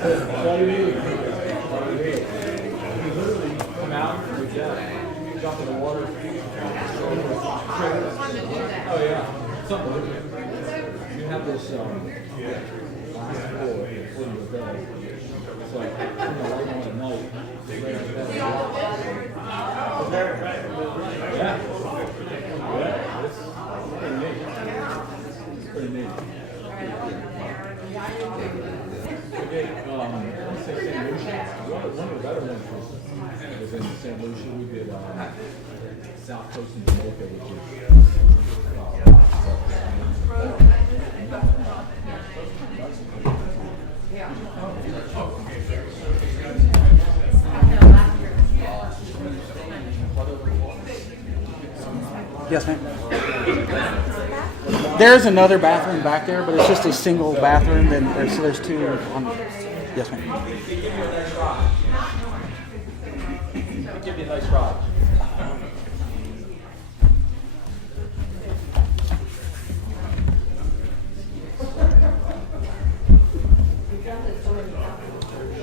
literally come out with that, jump in the water. Oh yeah, something like that. You have this last floor before you go. It's like right on at night. Yeah. It's pretty neat. It's pretty neat. Okay, let's say St. Lucia. One of the better ones was in St. Lucia. We did South Coast in Jamaica, which is Yes, ma'am. There's another bathroom back there, but it's just a single bathroom. So there's two on. Yes, ma'am. give me a nice ride.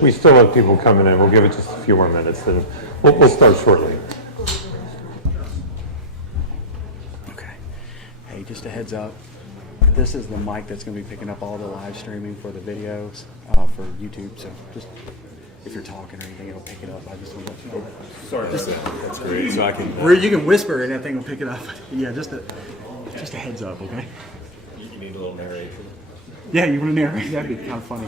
We still have people coming in. We'll give it just a few more minutes, then we'll start shortly. Okay. Hey, just a heads up. This is the mic that's going to be picking up all the live streaming for the videos for YouTube. So just if you're talking or anything, it'll pick it up. I just want to let you know. Sorry, that's great. So I can. Where you can whisper and that thing will pick it up. Yeah, just a heads up, okay? You need a little narration. Yeah, you want to narrate? That'd be kind of funny.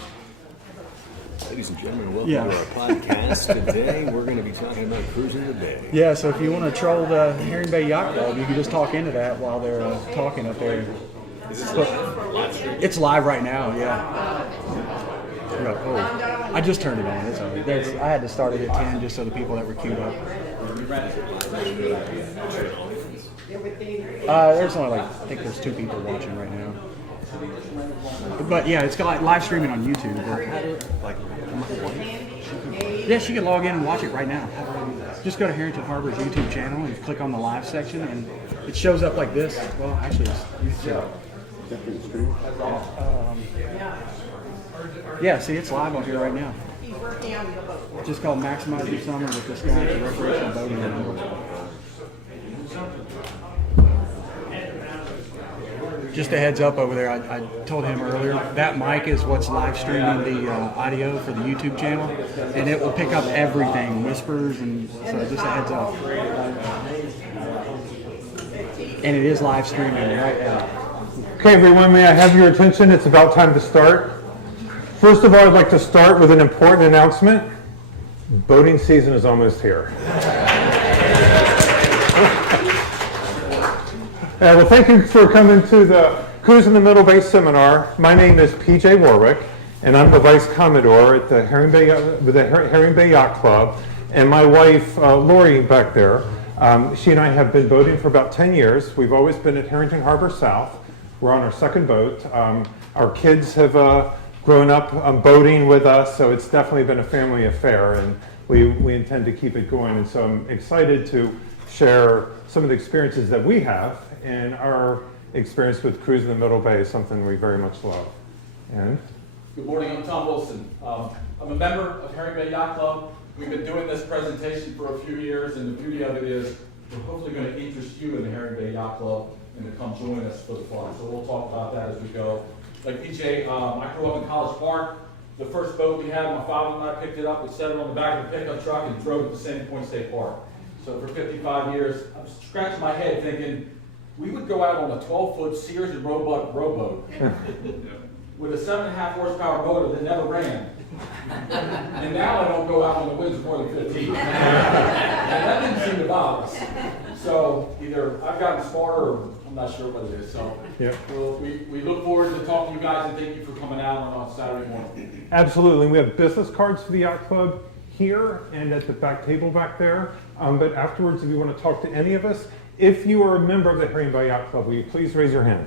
Ladies and gentlemen, welcome to our podcast. Today we're going to be talking about cruising the bay. Yeah, so if you want to troll the Herring Bay Yacht Club, you can just talk into that while they're talking up there. Is this live stream? It's live right now, yeah. Oh, I just turned it on. It's on. I had to start it at 10 just so the people that were queued up. There's only I think there's 2 people watching right now. But yeah, it's got live streaming on YouTube. Yeah, she can log in and watch it right now. Just go to Herrington Harbour's YouTube channel and click on the live section, and it shows up like this. Well, actually, it's yeah, see, it's live on here right now. It's just called Maximize Your Summer with this guy at Recreational Boating. Just a heads up over there, I told him earlier, that mic is what's live streaming the audio for the YouTube channel, and it will pick up everything, whispers, and so just a heads up. And it is live streaming right now. Okay, everyone, may I have your attention? It's about time to start. First of all, I'd like to start with an important announcement. Boating season is almost here. Well, thank you for coming to the Cruise in the Middle Bay seminar. My name is PJ Warwick, and I'm the Vice Commodore at the Herring Bay Yacht Club. And my wife, Lori, back there, she and I have been boating for about 10 years. We've always been at Herrington Harbour South. We're on our second boat. Our kids have grown up boating with us, so it's definitely been a family affair, and we intend to keep it going. And so I'm excited to share some of the experiences that we have, and our experience with Cruise in the Middle Bay is something we very much love. And? Good morning, I'm Tom Wilson. I'm a member of Herring Bay Yacht Club. We've been doing this presentation for a few years, and the beauty of it is we're hopefully going to interest you in the Herring Bay Yacht Club and to come join us for the fun. So we'll talk about that as we go. Like PJ, I grew up in College Park. The first boat we had, my father and I picked it up and set it on the back of the pickup truck and drove it to Sandy Point State Park. So for 55 years, I'm scratching my head thinking, we would go out on a 12-foot Sears and Roebuck rowboat with a 7.5 horsepower motor that never ran. And now I don't go out when the wind's more than 15. And that didn't seem to bother us. So either I've gotten smarter or I'm not sure what it is. So we look forward to talking to you guys, and thank you for coming out on a Saturday morning. Absolutely. We have business cards for the Yacht Club here and at the back table back there. But afterwards, if you want to talk to any of us, if you are a member of the Herring Bay Yacht Club, will you please raise your hand?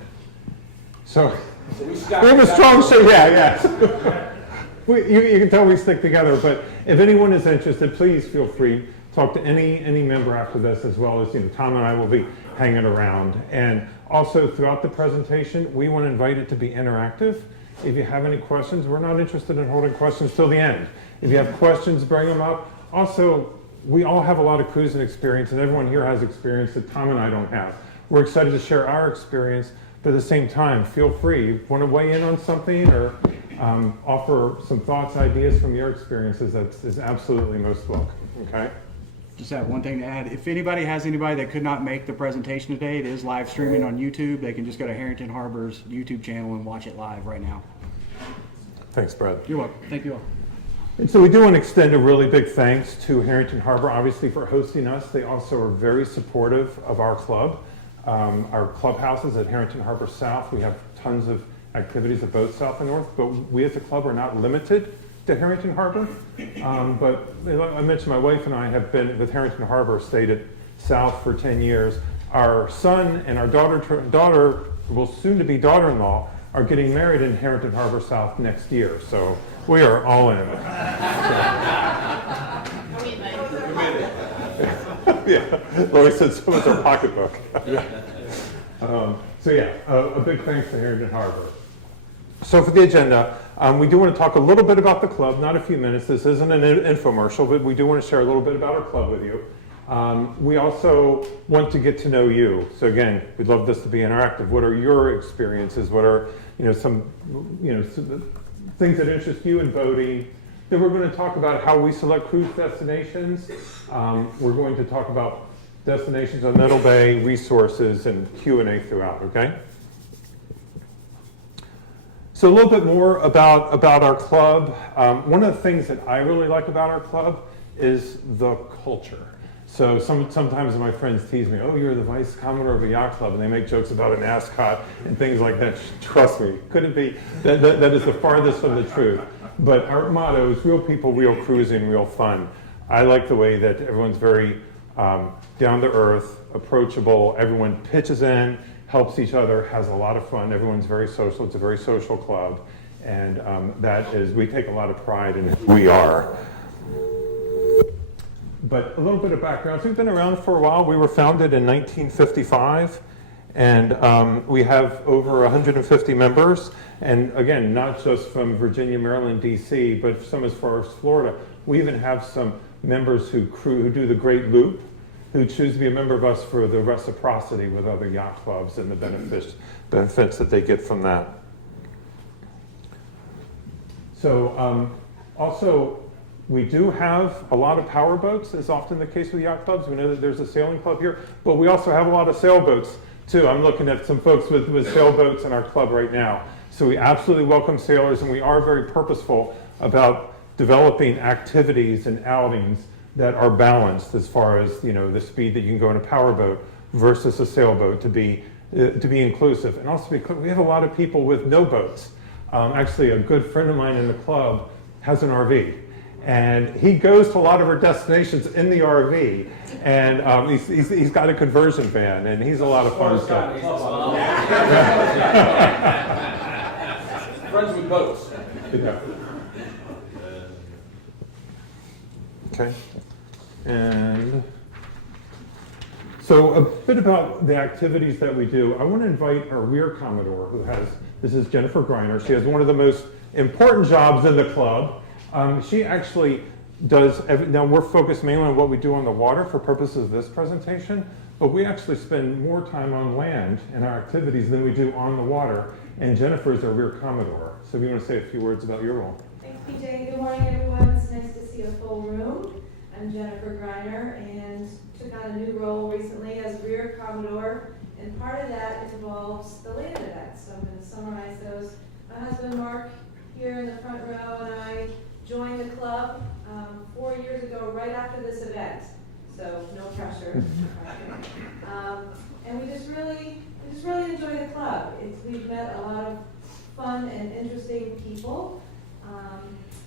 So we have a strong show. Yeah. You can tell we stick together. But if anyone is interested, please feel free. Talk to any member after this, as well as Tom and I will be hanging around. And also throughout the presentation, we want to invite it to be interactive. If you have any questions, we're not interested in holding questions till the end. If you have questions, bring them up. Also, we all have a lot of cruising experience, and everyone here has experience that Tom and I don't have. We're excited to share our experience, but at the same time, feel free. Want to weigh in on something or offer some thoughts, ideas from your experiences, that is absolutely most welcome, okay? Just have one thing to add. If anybody has anybody that could not make the presentation today, it is live streaming on YouTube. They can just go to Herrington Harbor's YouTube channel and watch it live right now. Thanks, Brad. You're welcome. Thank you all. And so we do want to extend a really big thanks to Herrington Harbour, obviously, for hosting us. They also are very supportive of our club. Our clubhouses at Herrington Harbour South, we have tons of activities at both South and North, but we as a club are not limited to Herrington Harbour. But I mentioned my wife and I have been with Herrington Harbour, stayed at South for 10 years. Our son and our daughter, will soon to be daughter-in-law, are getting married in Herrington Harbour South next year. So we are all in. Yeah, Lori said so was our pocketbook. So yeah, a big thanks to Herrington Harbour. So for the agenda, we do want to talk a little bit about the club, not a few minutes. This isn't an infomercial, but we do want to share a little bit about our club with you. We also want to get to know you. So again, we'd love this to be interactive. What are your experiences? What are some things that interest you in boating? Then we're going to talk about how we select cruise destinations. We're going to talk about destinations on Middle Bay, resources, and Q&A throughout, okay? So a little bit more about our club. One of the things that I really like about our club is the culture. So sometimes my friends tease me, oh, you're the vice commodore of a yacht club, and they make jokes about an ascot and things like that. Trust me, couldn't be, that is the farthest from the truth. But our motto is real people, real cruising, real fun. I like the way that everyone's very down to earth, approachable, everyone pitches in, helps each other, has a lot of fun. Everyone's very social. It's a very social club. And we take a lot of pride in who we are. But a little bit of background. So we've been around for a while. We were founded in 1955. And we have over 150 members. And again, not just from Virginia, Maryland, DC, but some as far as Florida. We even have some members who do the Great Loop, who choose to be a member of us for the reciprocity with other yacht clubs and the benefits that they get from that. So also, we do have a lot of power boats, as often the case with yacht clubs. We know that there's a sailing club here, but we also have a lot of sailboats too. I'm looking at some folks with sailboats in our club right now. So we absolutely welcome sailors, and we are very purposeful about developing activities and outings that are balanced as far as the speed that you can go in a powerboat versus a sailboat to be inclusive. And also because we have a lot of people with no boats. Actually, a good friend of mine in the club has an RV. And he goes to a lot of our destinations in the RV, and he's got a conversion van, and he's a lot of fun stuff. Friends with boats. Yeah. Okay. And so a bit about the activities that we do. I want to invite our rear commodore, this is Jennifer Greiner. She has one of the most important jobs in the club. She actually does, now we're focused mainly on what we do on the water for purposes of this presentation, but we actually spend more time on land in our activities than we do on the water, and Jennifer is our rear commodore. So if you want to say a few words about your role. Thanks, PJ. Good morning, everyone. It's nice to see a full room. I'm Jennifer Greiner, and took on a new role recently as rear commodore, and part of that involves the land events. So I'm going to summarize those. My husband Mark here in the front row and I joined the club 4 years ago, right after this event. So no pressure. And we just really enjoy the club. We've met a lot of fun and interesting people.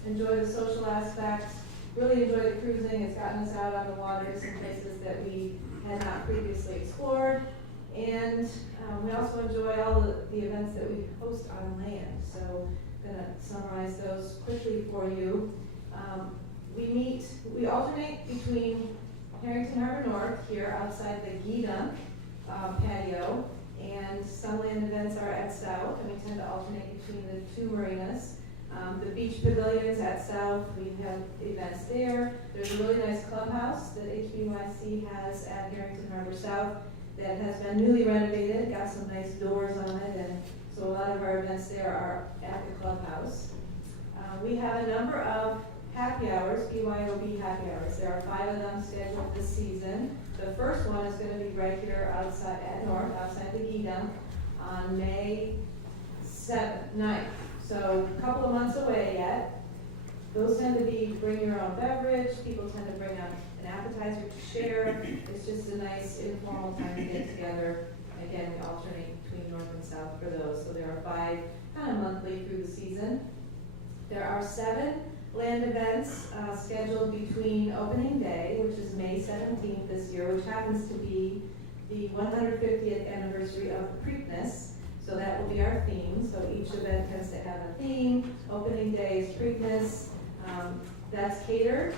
Enjoy the social aspects. Really enjoy the cruising. It's gotten us out on the water, some places that we had not previously explored. And we also enjoy all the events that we host on land. So I'm going to summarize those quickly for you. We alternate between Herrington Harbour North here outside the Gee Dunk patio and some land events are at South, and we tend to alternate between the two marinas. The beach pavilions at South, we have events there. There's a really nice clubhouse that HBYC has at Harrington Harbour South that has been newly renovated, got some nice doors on it, and so a lot of our events there are at the clubhouse. We have a number of happy hours, BYOB happy hours. There are 5 of them scheduled this season. The first one is going to be right here outside at North, outside the Gedum, on May 9th. So a couple of months away yet. Those tend to be bring your own beverage. People tend to bring out an appetizer to share. It's just a nice informal time to get together. Again, we alternate between North and South for those. So there are 5 kind of monthly through the season. There are 7 land events scheduled between opening day, which is May 17th this year, which happens to be the 150th anniversary of Preakness. So that will be our theme. So each event tends to have a theme. Opening day is Preakness. That's catered.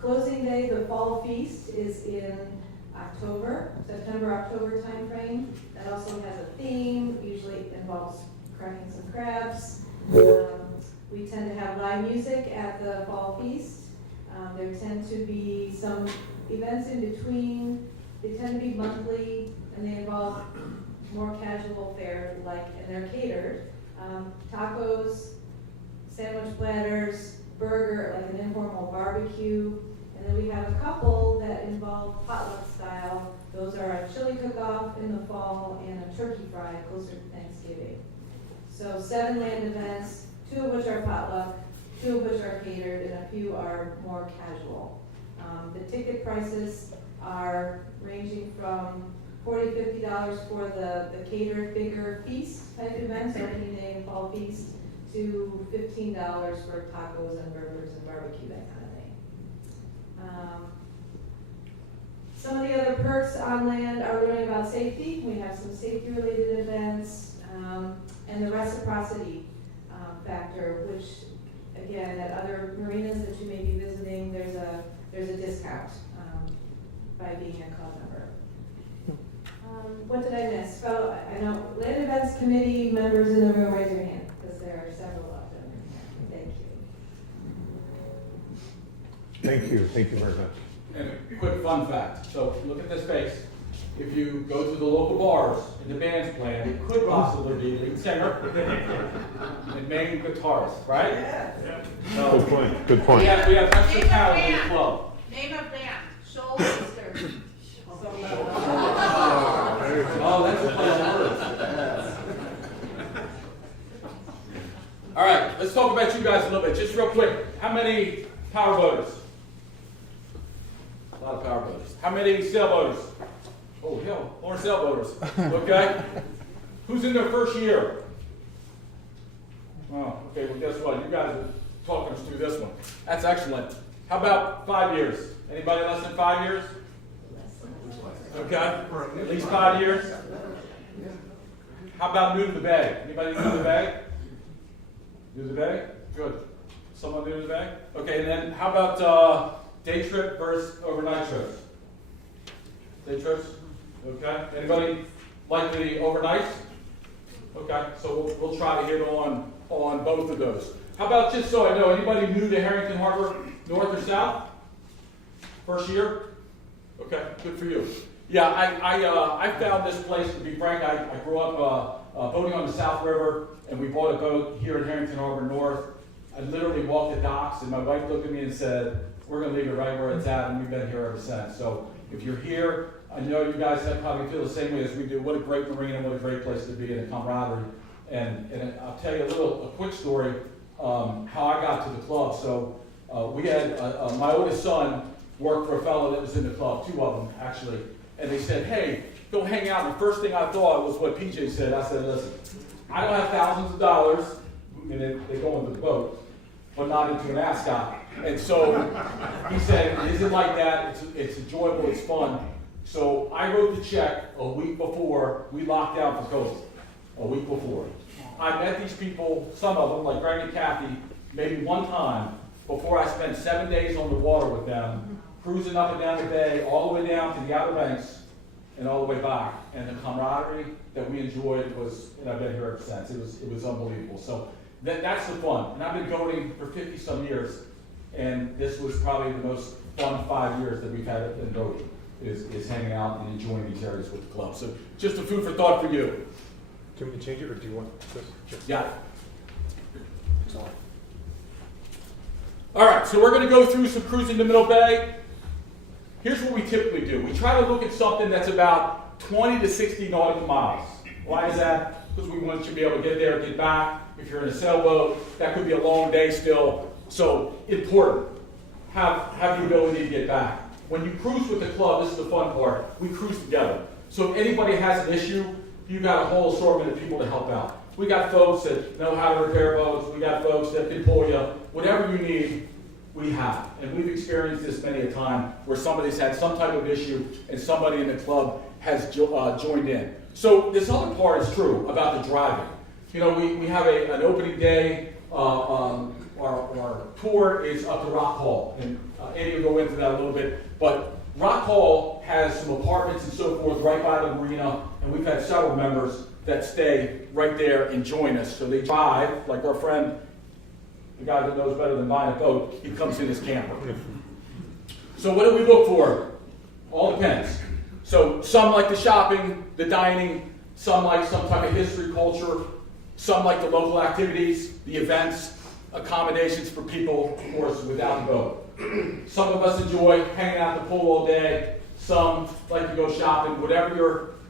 Closing day, the fall feast, is in September-October timeframe. That also has a theme. Usually involves cracking some crabs. We tend to have live music at the fall feast. There tend to be some events in between. They tend to be monthly, and they involve more casual fare, and they're catered. Tacos, sandwich platters, burger, like an informal barbecue. And then we have a couple that involve potluck style. Those are a chili cook-off in the fall and a turkey fry closer to Thanksgiving. So 7 land events, 2 of which are potluck, 2 of which are catered, and a few are more casual. The ticket prices are ranging from $40, $50 for the catered bigger feast type events, opening day and fall feast, to $15 for tacos and burgers and barbecue, that kind of thing. Some of the other perks on land are learning about safety. We have some safety-related events, and the reciprocity factor, which, again, at other marinas that you may be visiting, there's a discount by being a club member. What did I miss? So I know land events committee members in the room, raise your hand, because there are several of them. Thank you. Thank you very much. And a quick fun fact, so look at this space. If you go to the local bars and the band's playing, it could possibly be lead singer and main guitarist, right? Yeah. So, Good point. We have extra talent in the club. Name of band, Shoal Sisters. Oh, that's a play on words. All right, let's talk about you guys a little bit, just real quick. How many power boaters? A lot of power boaters. How many sailboaters? Oh, hell, more sailboaters. Okay. Who's in their first year? Oh, okay, well, guess what? You guys are talking us through this one. That's excellent. How about 5 years? Anybody less than 5 years? Okay, at least 5 years. How about new to the bay? Anybody new to the bay? New to the bay? Good. Someone new to the bay? Okay, and then how about day trip versus overnight trips? Day trips? Okay. Anybody like the overnights? Okay, so we'll try to hit on both of those. How about, just so I know, anybody new to Harrington Harbour, north or south? First year? Okay, good for you. Yeah, I found this place, to be frank, I grew up boating on the South River, and we bought a boat here in Harrington Harbour North. I literally walked the docks, and my wife looked at me and said, we're going to leave it right where it's at, and we've been here ever since. So if you're here, I know you guys probably feel the same way as we do. What a great marina, what a great place to be, and a camaraderie. And I'll tell you a quick story, how I got to the club. So we had, my oldest son worked for a fellow that was in the club, 2 of them actually. And they said, hey, go hang out. And the first thing I thought was what PJ said. I said, listen, I don't have thousands of dollars. I mean, they go into the boat, but not into an ascot. And so he said, it isn't like that. It's enjoyable. It's fun. So I wrote the check a week before we locked down for COVID. A week before. I met these people, some of them, like Greg and Kathy, maybe one time before I spent 7 days on the water with them, cruising up and down the bay, all the way down to the Outer Banks, and all the way back. And the camaraderie that we enjoyed was, and I've been here ever since, it was unbelievable. So that's the fun. And I've been boating for 50 some years, and this was probably the most fun 5 years that we've had in boating, is hanging out and enjoying these areas with the club. So just a food for thought for you. Can we change it, or do you want this? Yeah. All right, so we're going to go through some cruising the Middle Bay. Here's what we typically do. We try to look at something that's about 20 to 60 nautical miles. Why is that? Because we want you to be able to get there, get back. If you're in a sailboat, that could be a long day still. So important, have the ability to get back. When you cruise with the club, this is the fun part, we cruise together. So if anybody has an issue, you've got a whole assortment of people to help out. We got folks that know how to repair boats. We got folks that can pull you. Whatever you need, we have. And we've experienced this many a time where somebody's had some type of issue and somebody in the club has joined in. So this other part is true about the driving. You know, we have an opening day. Our tour is up to Rock Hall. And Andy will go into that a little bit. But Rock Hall has some apartments and so forth right by the marina. And we've had several members that stay right there and join us. So they drive, like our friend, the guy that knows better than buying a boat, he comes in his camper. So what do we look for? All depends. So some like the shopping, the dining, some like some type of history, culture, some like the local activities, the events, accommodations for people, of course, without the boat. Some of us enjoy hanging out at the pool all day. Some like to go shopping. Whatever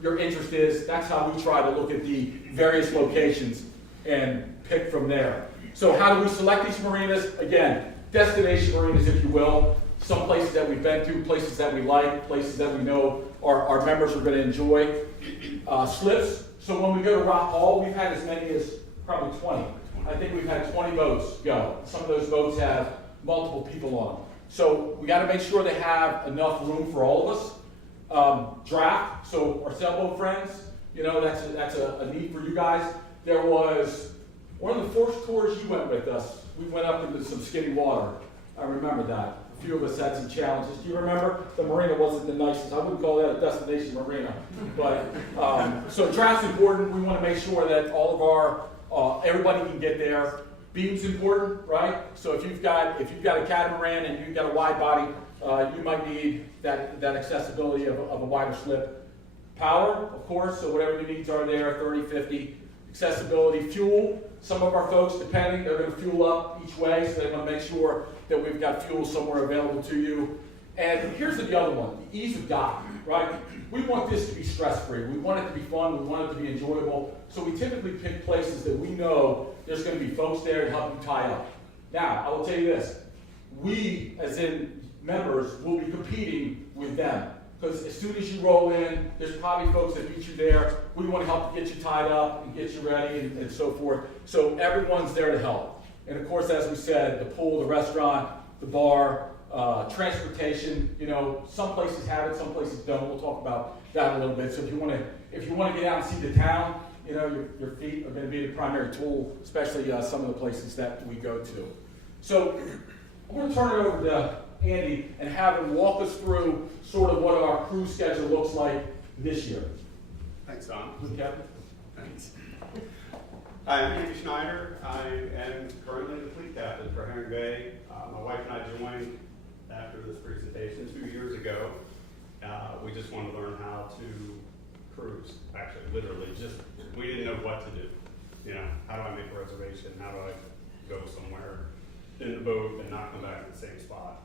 your interest is, that's how we try to look at the various locations and pick from there. So how do we select these marinas? Again, destination marinas, if you will. Some places that we've been to, places that we like, places that we know our members are going to enjoy. Slips. So when we go to Rock Hall, we've had as many as probably 20. I think we've had 20 boats go. Some of those boats have multiple people on them. So we got to make sure they have enough room for all of us. Draft. So our sailboat friends, you know, that's a need for you guys. There was one of the first tours you went with us. We went up into some skinny water. I remember that. A few of us had some challenges. Do you remember? The marina wasn't the nicest. I wouldn't call that a destination marina. But so draft's important. We want to make sure that all of our everybody can get there. Beam's important, right? So if you've got a catamaran and you've got a wide body, you might need that accessibility of a wider slip. Power, of course. So whatever your needs are there, 30, 50. Accessibility, fuel. Some of our folks, depending, they're going to fuel up each way, so they want to make sure that we've got fuel somewhere available to you. And here's the other one, the ease of docking, right? We want this to be stress-free. We want it to be fun. We want it to be enjoyable. So we typically pick places that we know there's going to be folks there to help you tie up. Now, I will tell you this. We, as in members, will be competing with them. Because as soon as you roll in, there's probably folks that meet you there. We want to help get you tied up and get you ready and so forth. So everyone's there to help. And of course, as we said, the pool, the restaurant, the bar, transportation. You know, some places have it, some places don't. We'll talk about that a little bit. So if you want to get out and see the town, you know, your feet are going to be the primary tool, especially some of the places that we go to. So I'm going to turn it over to Andy and have him walk us through sort of what our cruise schedule looks like this year. Thanks, Don. Okay. Thanks. Hi, I'm Andy Schneider. I am currently the fleet captain for Herring Bay. My wife and I joined after this presentation 2 years ago. We just wanted to learn how to cruise, actually, literally. We didn't know what to do. You know, how do I make a reservation? How do I go somewhere in the boat and not come back to the same spot,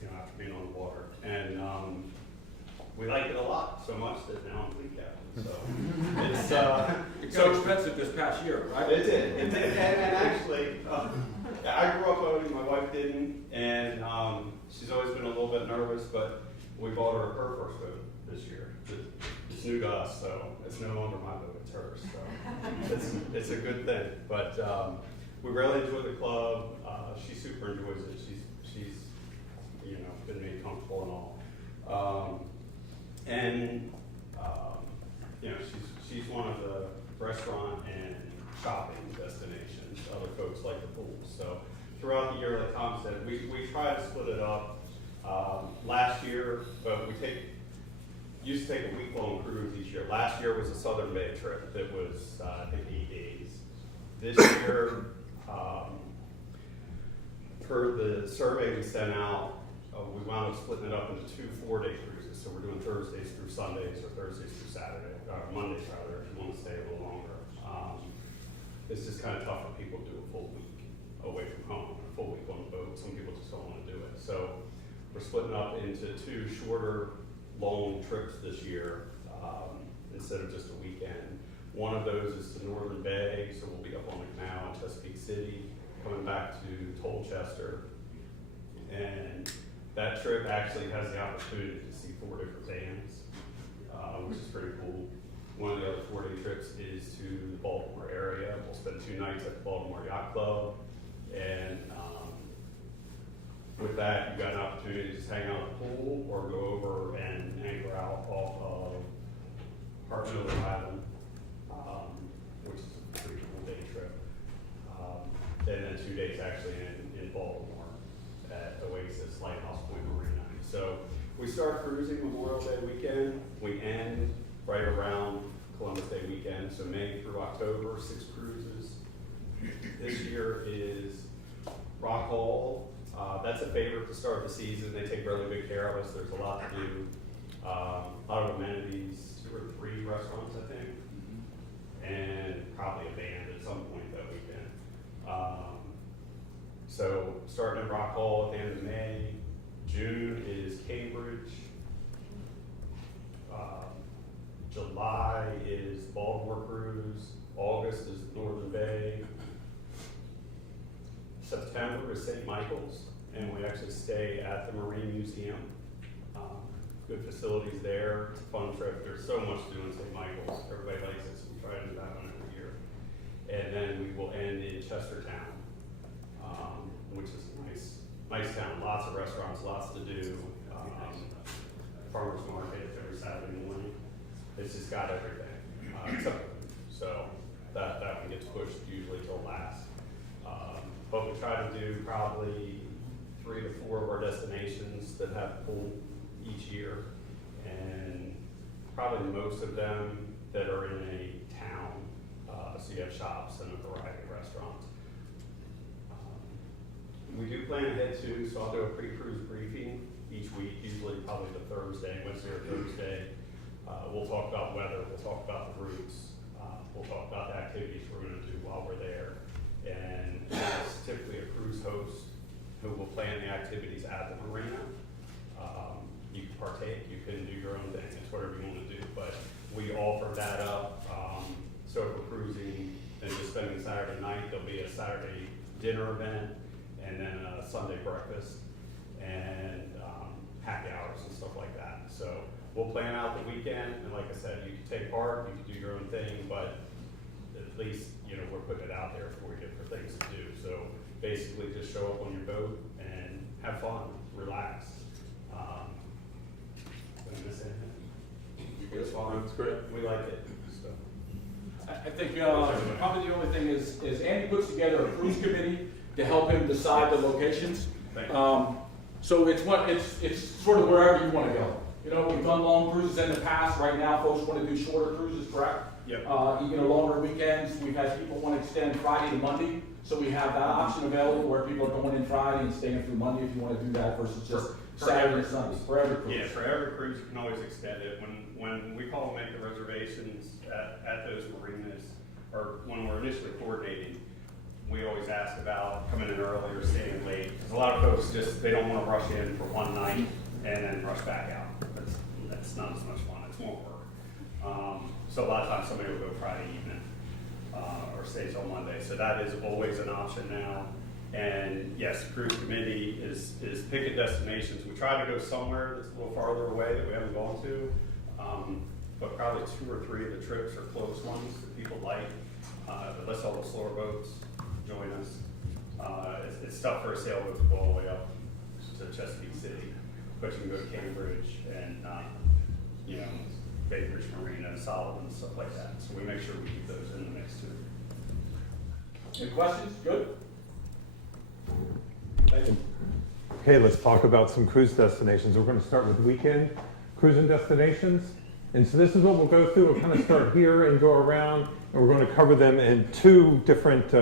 you know, after being on the water? And we liked it a lot, so much that now I'm fleet captain. So It's so expensive this past year, right? it did. And actually, I grew up boating, my wife didn't, and she's always been a little bit nervous, but we bought her first boat this year. It's new to us, so it's no longer my boat, it's hers. So it's a good thing. But we really enjoy the club. She super enjoys it. She's you know, been made comfortable and all. You know, she's one of the restaurant and shopping destinations. Other folks like the pool. So throughout the year, like Tom said, we try to split it up. Last year, we take used to take a week-long cruise each year. Last year was a Southern Bay trip that was, I think, 8 days. This year, per the survey we sent out, we wound up splitting it up into 2 4-day cruises. So we're doing Thursdays through Sundays or Thursdays through Saturday, or Mondays rather, if you want to stay a little longer. It's just kind of tough for people to do a full week away from home, a full week on the boat. Some people just don't want to do it. So we're splitting up into 2 shorter, long trips this year instead of just a weekend. One of those is to Northern Bay, so we'll be up on the canal in Chesapeake City, coming back to Colchester. And that trip actually has the opportunity to see 4 different bands, which is pretty cool. One of the other 4-day trips is to the Baltimore area. We'll spend 2 nights at the Baltimore Yacht Club. And with that, you've got an opportunity to just hang out at the pool or go over and anchor out off of Harbour Island, which is a pretty cool day trip. And then 2 days actually in Baltimore at Oasis Lighthouse Point Marina. So we start cruising Memorial Day weekend. We end right around Columbus Day weekend. So May through October, 6 cruises. This year is Rock Hall. That's a favorite to start the season. They take really good care of us. There's a lot to do. A lot of amenities, 2 or 3 restaurants, I think, and probably a band at some point that weekend. So starting at Rock Hall at the end of May. June is Cambridge. July is Baltimore Cruise. August is Northern Bay. September is St. Michael's, and we actually stay at the Marine Museum. Good facilities there. It's a fun trip. There's so much to do in St. Michael's. Everybody likes it, so we try to do that one every year. And then we will end in Chestertown, which is a nice town. Lots of restaurants, lots to do. Farmers market every Saturday morning. It's just got everything, except so that one gets pushed usually till last. But we try to do probably 3 to 4 of our destinations that have pool each year, and probably most of them that are in a town, so you have shops and a variety of restaurants. We do plan ahead too, so I'll do a pre-cruise briefing each week, usually probably the Thursday, Wednesday or Thursday. We'll talk about weather, we'll talk about the routes, we'll talk about the activities we're going to do while we're there. And it's typically a cruise host who will plan the activities at the marina. You can partake, you can do your own thing, it's whatever you want to do, but we offer that up. So if we're cruising and just spending Saturday night, there'll be a Saturday dinner event and then a Sunday breakfast and happy hours and stuff like that. So we'll plan out the weekend, and like I said, you can take part, you can do your own thing, but at least, you know, we're putting it out there for you for things to do. So basically just show up on your boat and have fun, relax. Did I miss anything? It's fun. It's great. We like it. So. I think probably the only thing is Andy puts together a cruise committee to help him decide the locations. So it's sort of wherever you want to go. You know, we've done long cruises in the past. Right now, folks want to do shorter cruises, correct? Yep. You know, longer weekends. We've had people want to extend Friday to Monday, so we have that option available where people are going in Friday and staying through Monday if you want to do that versus just Saturday and Sunday. For every cruise. Yeah, for every cruise, you can always extend it. When we call and make the reservations at those marinas, or when we're initially coordinating, we always ask about coming in early or staying late. Because a lot of folks just, they don't want to rush in for one night and then rush back out. That's not as much fun, it's more work. So a lot of times somebody will go Friday evening or stay till Monday. So that is always an option now. And yes, the cruise committee is picking destinations. We try to go somewhere that's a little farther away that we haven't gone to. But probably 2 or 3 of the trips are close ones that people like. Unless all the slower boats join us. It's tough for a sailboat to go all the way up to Chesapeake City, but you can go to Cambridge and, you know, Bakeridge Marina, Sullivan, stuff like that. So we make sure we keep those in the mix too. Any questions? Good? Thank you. Okay, let's talk about some cruise destinations. We're going to start with weekend. cruising destinations. And so this is what we'll go through. We'll kind of start here and go around, and we're going to cover them in two different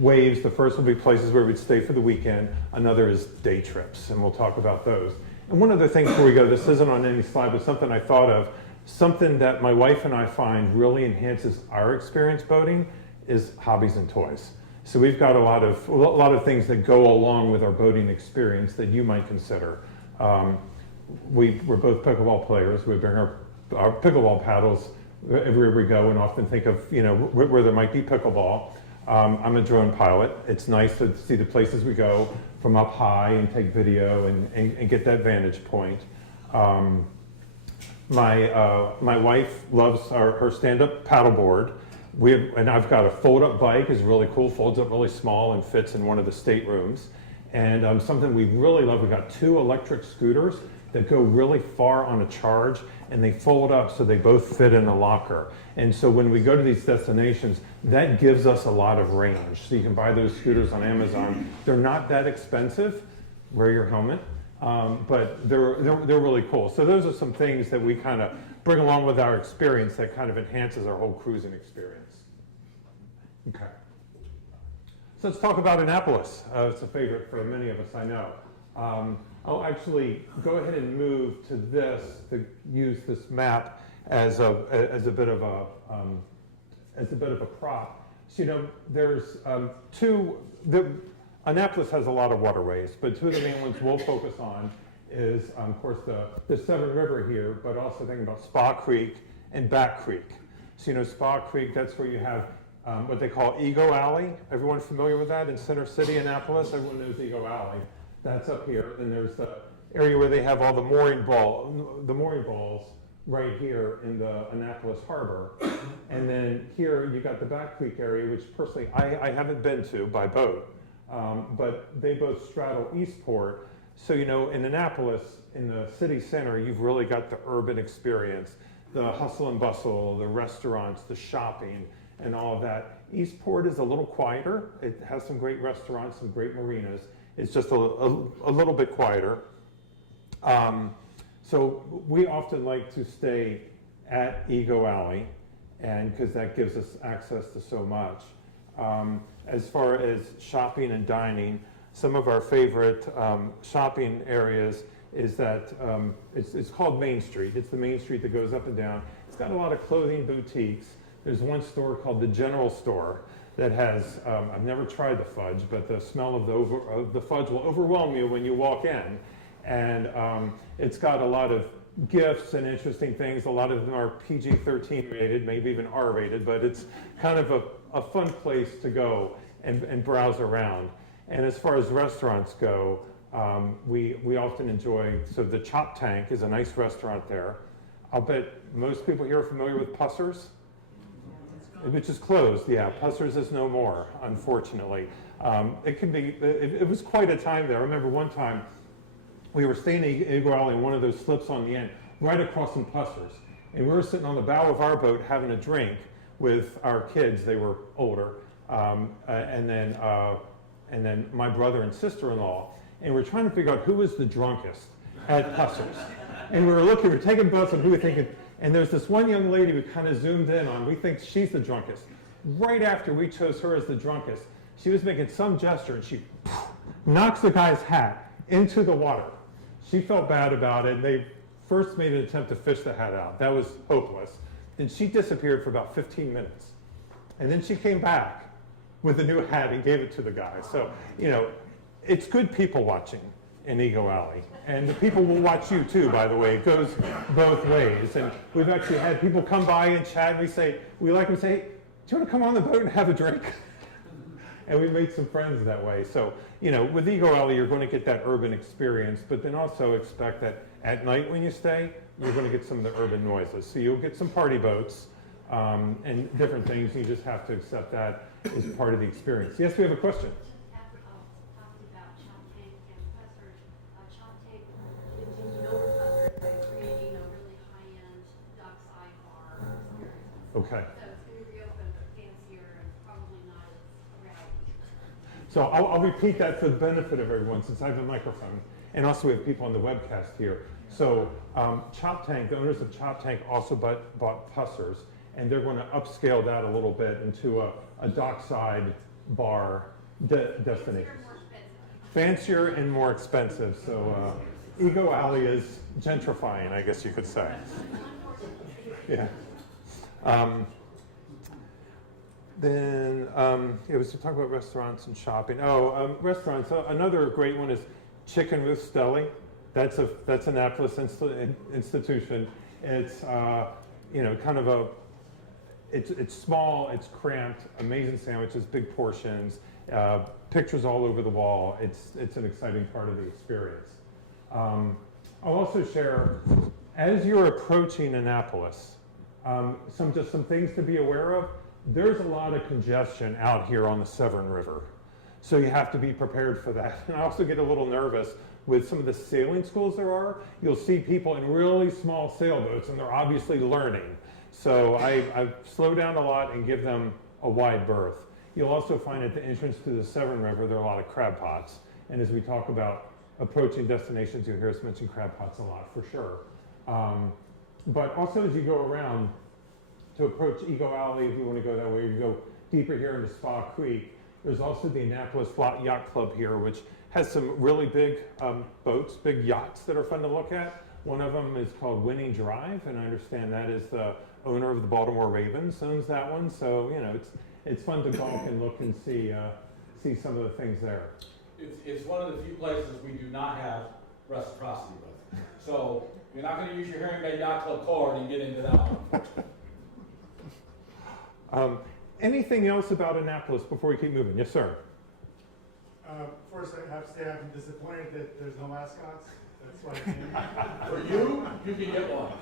waves. The first will be places where we'd stay for the weekend. Another is day trips, and we'll talk about those. And one other thing before we go, this isn't on any slide, but something I thought of, something that my wife and I find really enhances our experience boating is hobbies and toys. So we've got a lot of things that go along with our boating experience that you might consider. We're both pickleball players. We bring our pickleball paddles everywhere we go and often think of, where there might be pickleball. I'm a drone pilot. It's nice to see the places we go from up high and take video and get that vantage point. My wife loves her stand-up paddleboard. And I've got a fold-up bike, is really cool, folds up really small and fits in one of the staterooms. And something we really love, we've got 2 electric scooters that go really far on a charge, and they fold up so they both fit in a locker. And so when we go to these destinations, that gives us a lot of range. So you can buy those scooters on Amazon. They're not that expensive. Wear your helmet. But they're really cool. So those are some things that we kind of bring along with our experience that kind of enhances our whole cruising experience. Okay. So let's talk about Annapolis. It's a favorite for many of us, I know. I'll actually go ahead and move to this, to use this map as a bit of a prop. So, there's Annapolis has a lot of waterways, but 2 of the main ones we'll focus on is, of course, the Severn River here, but also thinking about Spa Creek and Back Creek. So, Spa Creek, that's where you have what they call Ego Alley. Everyone familiar with that in Center City, Annapolis? Everyone knows Ego Alley. That's up here. Then there's the area where they have all the mooring balls right here in the Annapolis Harbour. And then here you got the Back Creek area, which personally I haven't been to by boat, but they both straddle Eastport. So, in Annapolis, in the city center, you've really got the urban experience, the hustle and bustle, the restaurants, the shopping, and all of that. Eastport is a little quieter. It has some great restaurants, some great marinas. It's just a little bit quieter. So we often like to stay at Ego Alley, and because that gives us access to so much. As far as shopping and dining, some of our favorite shopping areas is that it's called Main Street. It's the Main Street that goes up and down. It's got a lot of clothing boutiques. There's one store called the General Store that has, I've never tried the fudge, but the smell of the fudge will overwhelm you when you walk in. And it's got a lot of gifts and interesting things. A lot of them are PG-13 rated, maybe even R rated, but it's kind of a fun place to go and browse around. And as far as restaurants go, we often enjoy, so the Chop Tank is a nice restaurant there. I'll bet most people here are familiar with Pusser's, which is closed. Yeah, Pusser's is no more, unfortunately. It was quite a time there. I remember one time we were staying in Ego Alley and one of those slips on the end, right across from Pusser's. And we were sitting on the bow of our boat having a drink with our kids. They were older. And then my brother and sister-in-law. And we're trying to figure out who was the drunkest at Pusser's. And we were taking bets on who we were thinking. And there's this one young lady we kind of zoomed in on. We think she's the drunkest. Right after we chose her as the drunkest, she was making some gesture and she knocks the guy's hat into the water. She felt bad about it. They first made an attempt to fish the hat out. That was hopeless. Then she disappeared for about 15 minutes. And then she came back with a new hat and gave it to the guy. So, it's good people watching in Ego Alley. And the people will watch you too, by the way. It goes both ways. And we've actually had people come by and chat, and we like them to say, hey, do you want to come on the boat and have a drink? And we made some friends that way. So, with Ego Alley, you're going to get that urban experience, but then also expect that at night when you stay, you're going to get some of the urban noises. So you'll get some party boats and different things. You just have to accept that as part of the experience. Yes, we have a question. Okay. So it's going to be reopened, but fancier and probably not as rowdy. So I'll repeat that for the benefit of everyone since I have a microphone. And also we have people on the webcast here. So Chop Tank, the owners of Chop Tank also bought Pussers, and they're going to upscale that a little bit into a dockside bar destination. More expensive. Fancier and more expensive. So Ego Alley is gentrifying, I guess you could say. Yeah. Then it was to talk about restaurants and shopping. Restaurants. Another great one is Chicken Roost Deli. That's Annapolis institution. It's kind of it's small, it's cramped, amazing sandwiches, big portions, pictures all over the wall. It's an exciting part of the experience. I'll also share, as you're approaching Annapolis, some things to be aware of. There's a lot of congestion out here on the Severn River, so you have to be prepared for that. And I also get a little nervous with some of the sailing schools there are. You'll see people in really small sailboats, and they're obviously learning. So I slow down a lot and give them a wide berth. You'll also find at the entrance to the Severn River, there are a lot of crab pots. And as we talk about approaching destinations, you'll hear us mention crab pots a lot, for sure. But also as you go around to approach Ego Alley, if you want to go that way, you go deeper here into Spa Creek. There's also the Annapolis Yacht Club here, which has some really big boats, big yachts that are fun to look at. One of them is called Winning Drive, and I understand that is the owner of the Baltimore Ravens owns that one. So it's fun to gawk and look and see some of the things there. It's one of the few places we do not have reciprocity with. So you're not going to use your Herring Bay Yacht Club card and get into that one. Anything else about Annapolis before we keep moving? Yes, sir. First, I have to say I'm disappointed that there's no mascots. That's why I came. For you, you can get one.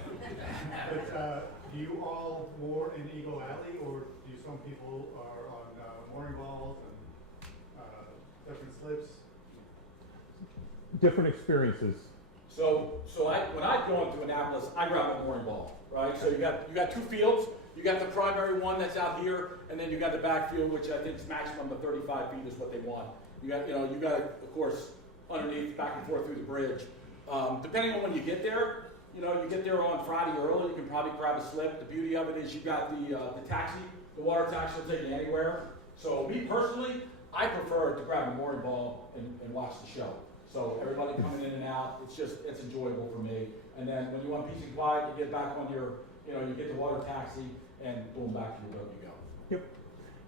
But do you all moor in Eagle Alley, or do some people are on mooring balls and different slips? Different experiences. So when I go into Annapolis, I grab a mooring ball, right? So you got two fields. You got the primary one that's out here, and then you got the back field, which I think is maximum of 35 feet is what they want. You got of course underneath, back and forth through the bridge. Depending on when you get there, you get there on Friday early, you can probably grab a slip. The beauty of it is you got the taxi, the water taxi will take you anywhere. So me personally, I prefer to grab a mooring ball and watch the show. So everybody coming in and out, it's enjoyable for me. And then when you want peace and quiet, you get back on your, you get the water taxi and boom, back to your boat you go. Yep.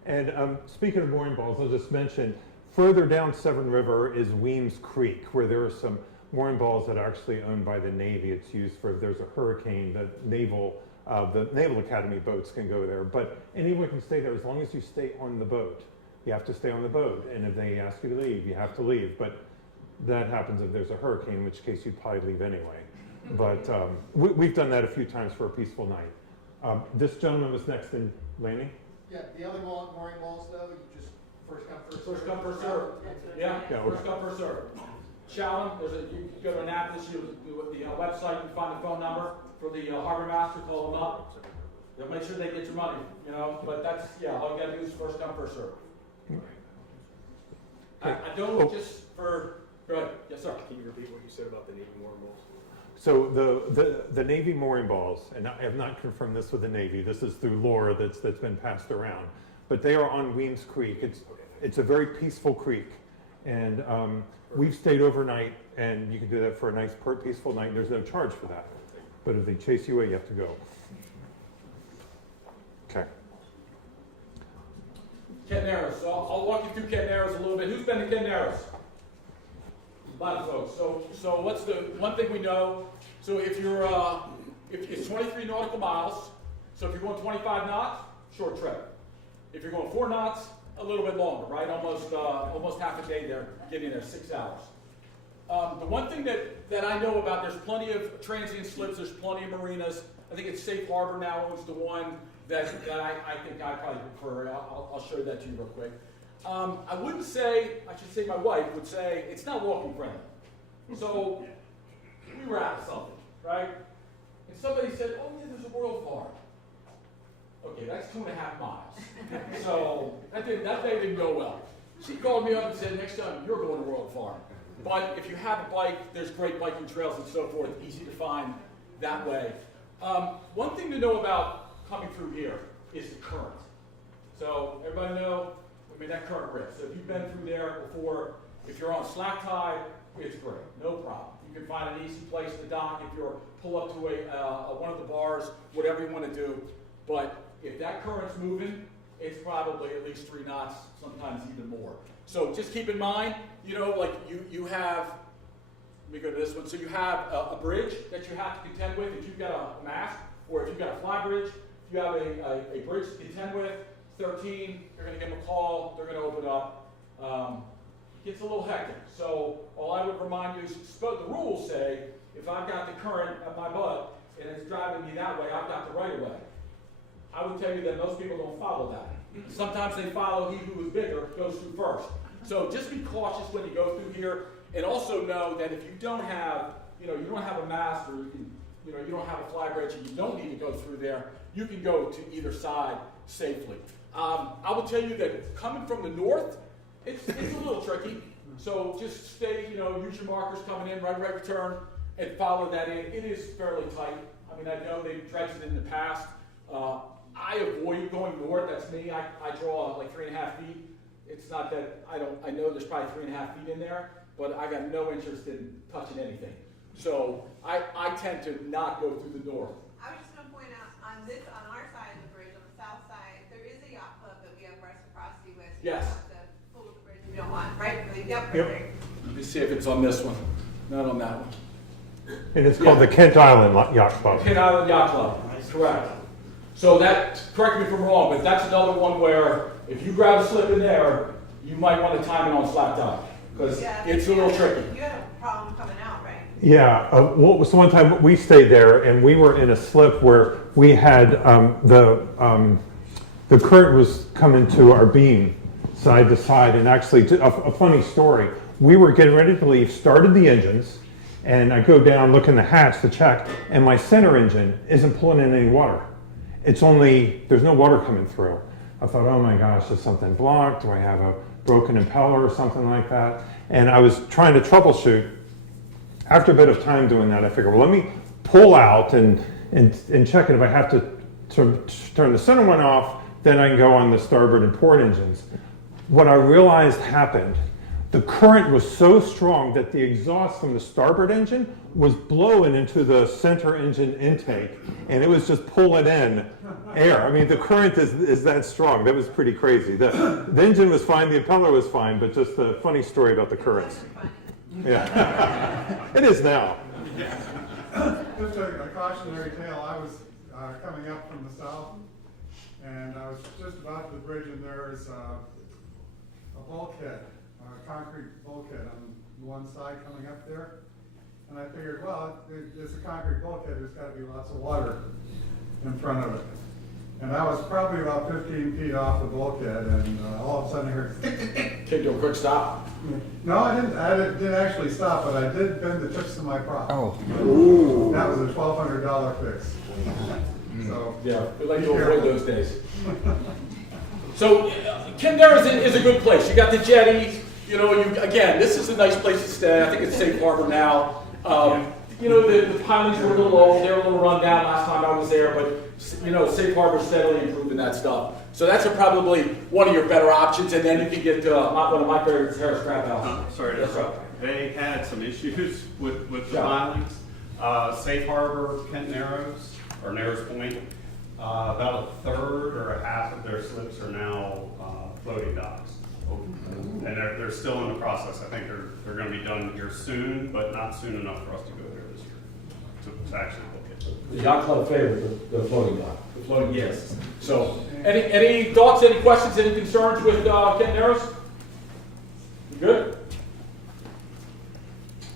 And speaking of mooring balls, I'll just mention, further down Severn River is Weems Creek, where there are some mooring balls that are actually owned by the Navy. It's used for if there's a hurricane, the Naval Academy boats can go there. But anyone can stay there as long as you stay on the boat. You have to stay on the boat, and if they ask you to leave, you have to leave. But that happens if there's a hurricane, in which case you'd probably leave anyway. But we've done that a few times for a peaceful night. This gentleman was next in Laney. Yeah, the other mooring balls though, you just first come, first serve. First come, first serve. Yeah, first come, first serve. Shallon, you can go to Annapolis, you do the website, you can find the phone number for the Harbour Master, call them up. They'll make sure they get your money, but that's, all you gotta do is first come, first serve. I don't just for, go ahead, yes sir. Can you repeat what you said about the Navy mooring balls? So the Navy mooring balls, and I have not confirmed this with the Navy, this is through lore that's been passed around, but they are on Weems Creek. It's a very peaceful creek, and we've stayed overnight, and you can do that for a nice, peaceful night, and there's no charge for that. But if they chase you away, you have to go. Okay. Kent Narrows. So I'll walk you through Kent Narrows a little bit. Who's been to Kent Narrows? A lot of folks. So what's the one thing we know? So if it's 23 nautical miles, so if you're going 25 knots, short trip. If you're going 4 knots, a little bit longer, right? Almost half a day there, getting there, 6 hours. The one thing that I know about, there's plenty of transient slips, there's plenty of marinas. I think it's Safe Harbor now owns the one that I think I probably prefer. I'll show that to you real quick. I should say my wife would say, it's not walking friendly. So we were out of something, right? And somebody said, oh yeah, there's a World Farm. Okay, that's 2.5 miles. So that day didn't go well. She called me up and said, next time you're going to World Farm. But if you have a bike, there's great biking trails and so forth, easy to find that way. One thing to know about coming through here is the current. So everybody know, I mean, that current risk. So if you've been through there before, if you're on slack tide, it's great, no problem. You can find an easy place to dock if you're pull up to one of the bars, whatever you want to do. But if that current's moving, it's probably at least 3 knots, sometimes even more. So just keep in mind, you know, like you have, let me go to this one. So you have a bridge that you have to contend with. If you've got a mast, or if you've got a fly bridge, if you have a bridge to contend with, 13, you're going to give them a call, they're going to open up. Gets a little hectic. So all I would remind you is, the rules say, if I've got the current at my butt and it's driving me that way, I've got the right of way. I would tell you that most people don't follow that. Sometimes they follow he who is bigger goes through first. So just be cautious when you go through here, and also know that if you don't have, you don't have a mast, or you don't have a fly bridge, and you don't need to go through there, you can go to either side safely. I will tell you that coming from the north, it's a little tricky. So just stay, use your markers coming in, right return, and follow that in. It is fairly tight. I mean, I know they've dredged it in the past. I avoid going north. That's me. I draw like 3.5 feet. It's not that I know there's probably 3.5 feet in there, but I got no interest in touching anything. So I tend to not go through the north. I was just going to point out, on our side of the bridge, on the south side, there is a yacht club that we have reciprocity with. So Yes. you don't have to pull the bridge if you don't want, right? Yep. Let me see if it's on this one. Not on that one. And it's called the Kent Island Yacht Club. Kent Island Yacht Club. Correct. So correct me if I'm wrong, but that's another one where if you grab a slip in there, you might want to time it on slack tide, because it's a little tricky. You had a problem coming out, right? Yeah, what was the one time we stayed there and we were in a slip where we had the current was coming to our beam side to side, and actually a funny story. We were getting ready to leave, started the engines, and I go down, look in the hatch to check, and my center engine isn't pulling in any water. There's no water coming through. I thought, oh my gosh, is something blocked? Do I have a broken impeller or something like that? And I was trying to troubleshoot. After a bit of time doing that, I figured, well, let me pull out and check it. If I have to turn the center one off, then I can go on the starboard and port engines. What I realized happened, the current was so strong that the exhaust from the starboard engine was blowing into the center engine intake, and it was just pulling in air. I mean, the current is that strong. That was pretty crazy. The engine was fine, the impeller was fine, but just a funny story about the currents. Yeah, it is now. Just a cautionary tale. I was coming up from the south, and I was just about the bridge, and there is a bulkhead, a concrete bulkhead on one side coming up there. And I figured, well, it's a concrete bulkhead, there's got to be lots of water in front of it. And I was probably about 15 feet off the bulkhead, and all of a sudden I heard, Can you do a quick stop? no, I didn't actually stop, but I did bend the tips of my prop. Oh. Ooh. That was a $1,200 fix. So, Yeah, we like to avoid those days. So, Kinder's is a good place. You got the jetty. Again, this is a nice place to stay. I think it's Safe Harbor now. The pilings were a little old. They were a little run down last time I was there, but Safe Harbor steadily improving that stuff. So that's probably one of your better options. And then you can get one of my favorites, Harris Crab House. Sorry to interrupt. They had some issues with the filings. Safe Harbor, Kent Narrows, or Narrows Point, about a third or a half of their slips are now floating docks. And they're still in the process. I think they're going to be done here soon, but not soon enough for us to go there this year to actually book it. The yacht club favorite, the floating dock. The floating, yes. So, any thoughts, any questions, any concerns with Kent Narrows? You good?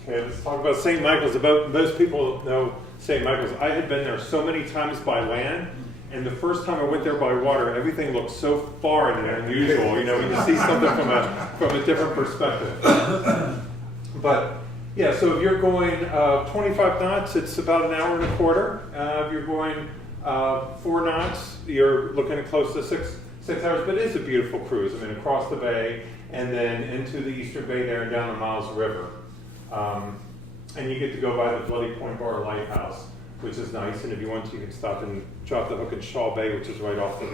Okay, let's talk about St. Michael's. Most people know St. Michael's. I had been there so many times by land, and the first time I went there by water, everything looked so foreign and unusual. When you see something from a different perspective. But yeah, so if you're going 25 knots, it's about an hour and a quarter. If you're going 4 knots, you're looking at close to six hours. But it is a beautiful cruise. I mean, across the bay, and then into the Eastern Bay there and down the Miles River. And you get to go by the Bloody Point Bar Lighthouse, which is nice. And if you want to, you can stop and drop the hook in Shaw Bay, which is right off the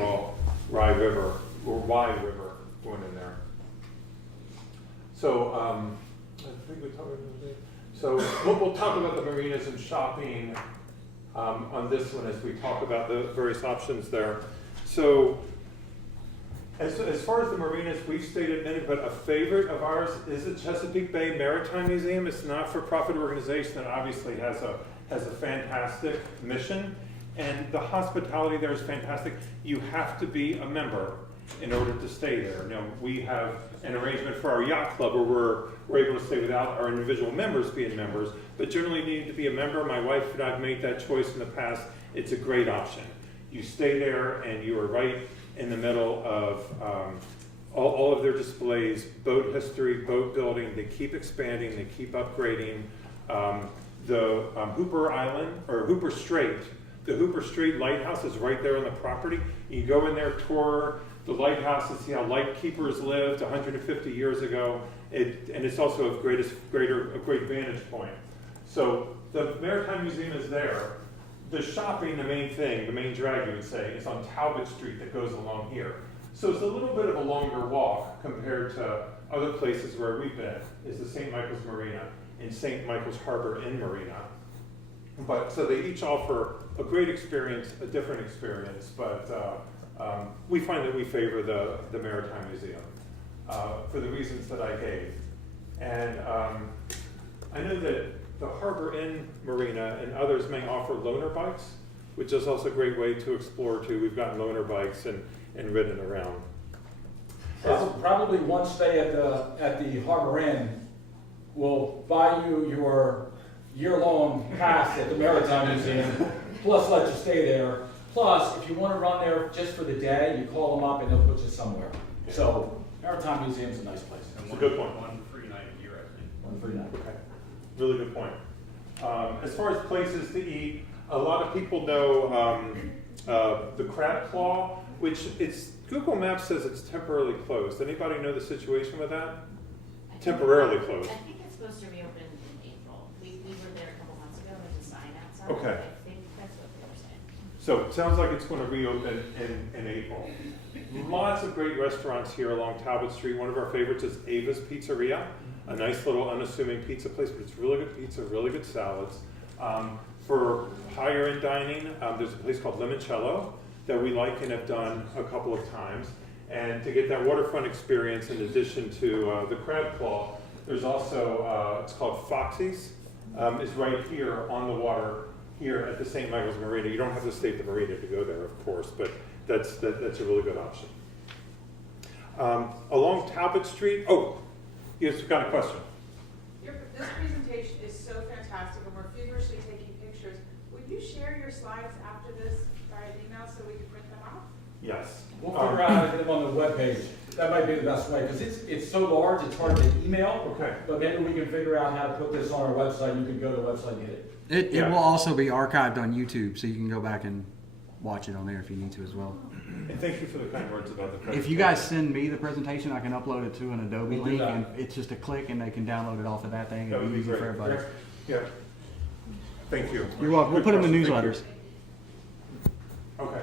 Rye River, or Wye River, going in there. So, I think we talked about that. So we'll talk about the marinas and shopping on this one as we talk about the various options there. So as far as the marinas, we've stated many, but a favorite of ours is the Chesapeake Bay Maritime Museum. It's a not-for-profit organization that obviously has a fantastic mission, and the hospitality there is fantastic. You have to be a member in order to stay there. You know, we have an arrangement for our yacht club where we're able to stay without our individual members being members, but generally you need to be a member. My wife and I have made that choice in the past. It's a great option. You stay there and you are right in the middle of all of their displays, boat history, boat building. They keep expanding, they keep upgrading. The Hooper Island, or Hooper Strait, the Hooper Strait Lighthouse is right there on the property. You go in there, tour the lighthouse and see how lightkeepers lived 150 years ago. And it's also a great vantage point. So the Maritime Museum is there. The shopping, the main thing, the main drag you would say, is on Talbot Street that goes along here. So it's a little bit of a longer walk compared to other places where we've been, is the St. Michael's Marina and St. Michael's Harbour in Marina. But so they each offer a great experience, a different experience, but we find that we favor the Maritime Museum for the reasons that I gave. And I know that the Harbour in Marina and others may offer loaner bikes, which is also a great way to explore too. We've gotten loaner bikes and ridden around. Probably one stay at the Harbour Inn will buy you your year-long pass at the Maritime Museum, plus let you stay there. Plus, if you want to run there just for the day, you call them up and they'll put you somewhere. Yeah. So, Maritime Museum's a nice place. It's a good point. One free night a year, I think. One free night. Okay, really good point. As far as places to eat, a lot of people know the Crab Claw, which Google Maps says it's temporarily closed. Anybody know the situation with that? Temporarily closed. I think it's supposed to reopen in April. We were there a couple months ago, there's a sign outside. Okay. I think that's what they were saying. So it sounds like it's going to reopen in April. Lots of great restaurants here along Talbot Street. One of our favorites is Ava's Pizzeria, a nice little unassuming pizza place, but it's really good pizza, really good salads. For higher end dining, there's a place called Limoncello that we like and have done a couple of times. And to get that waterfront experience in addition to the Crab Claw, there's also, it's called Foxy's. It's right here on the water here at the St. Michael's Marina. You don't have to stay at the marina to go there, of course, but that's a really good option. Along Talbot Street, oh, you've got a question. This presentation is so fantastic, and we're feverishly taking pictures. Would you share your slides after this via email so we can print them off? Yes. We'll figure out how to get them on the webpage. That might be the best way, because it's so large, it's hard to email. Okay. But maybe we can figure out how to put this on our website. You can go to the website and get it. It will also be archived on YouTube, so you can go back and watch it on there if you need to as well. And thank you for the kind words about the presentation. If you guys send me the presentation, I can upload it to an Adobe We'll do link, that. and it's just a click, and they can download it off of that thing. That It'll would be be easy for great. everybody. Yeah. Thank you. You're welcome. We'll put it in the Good question. newsletters. Okay.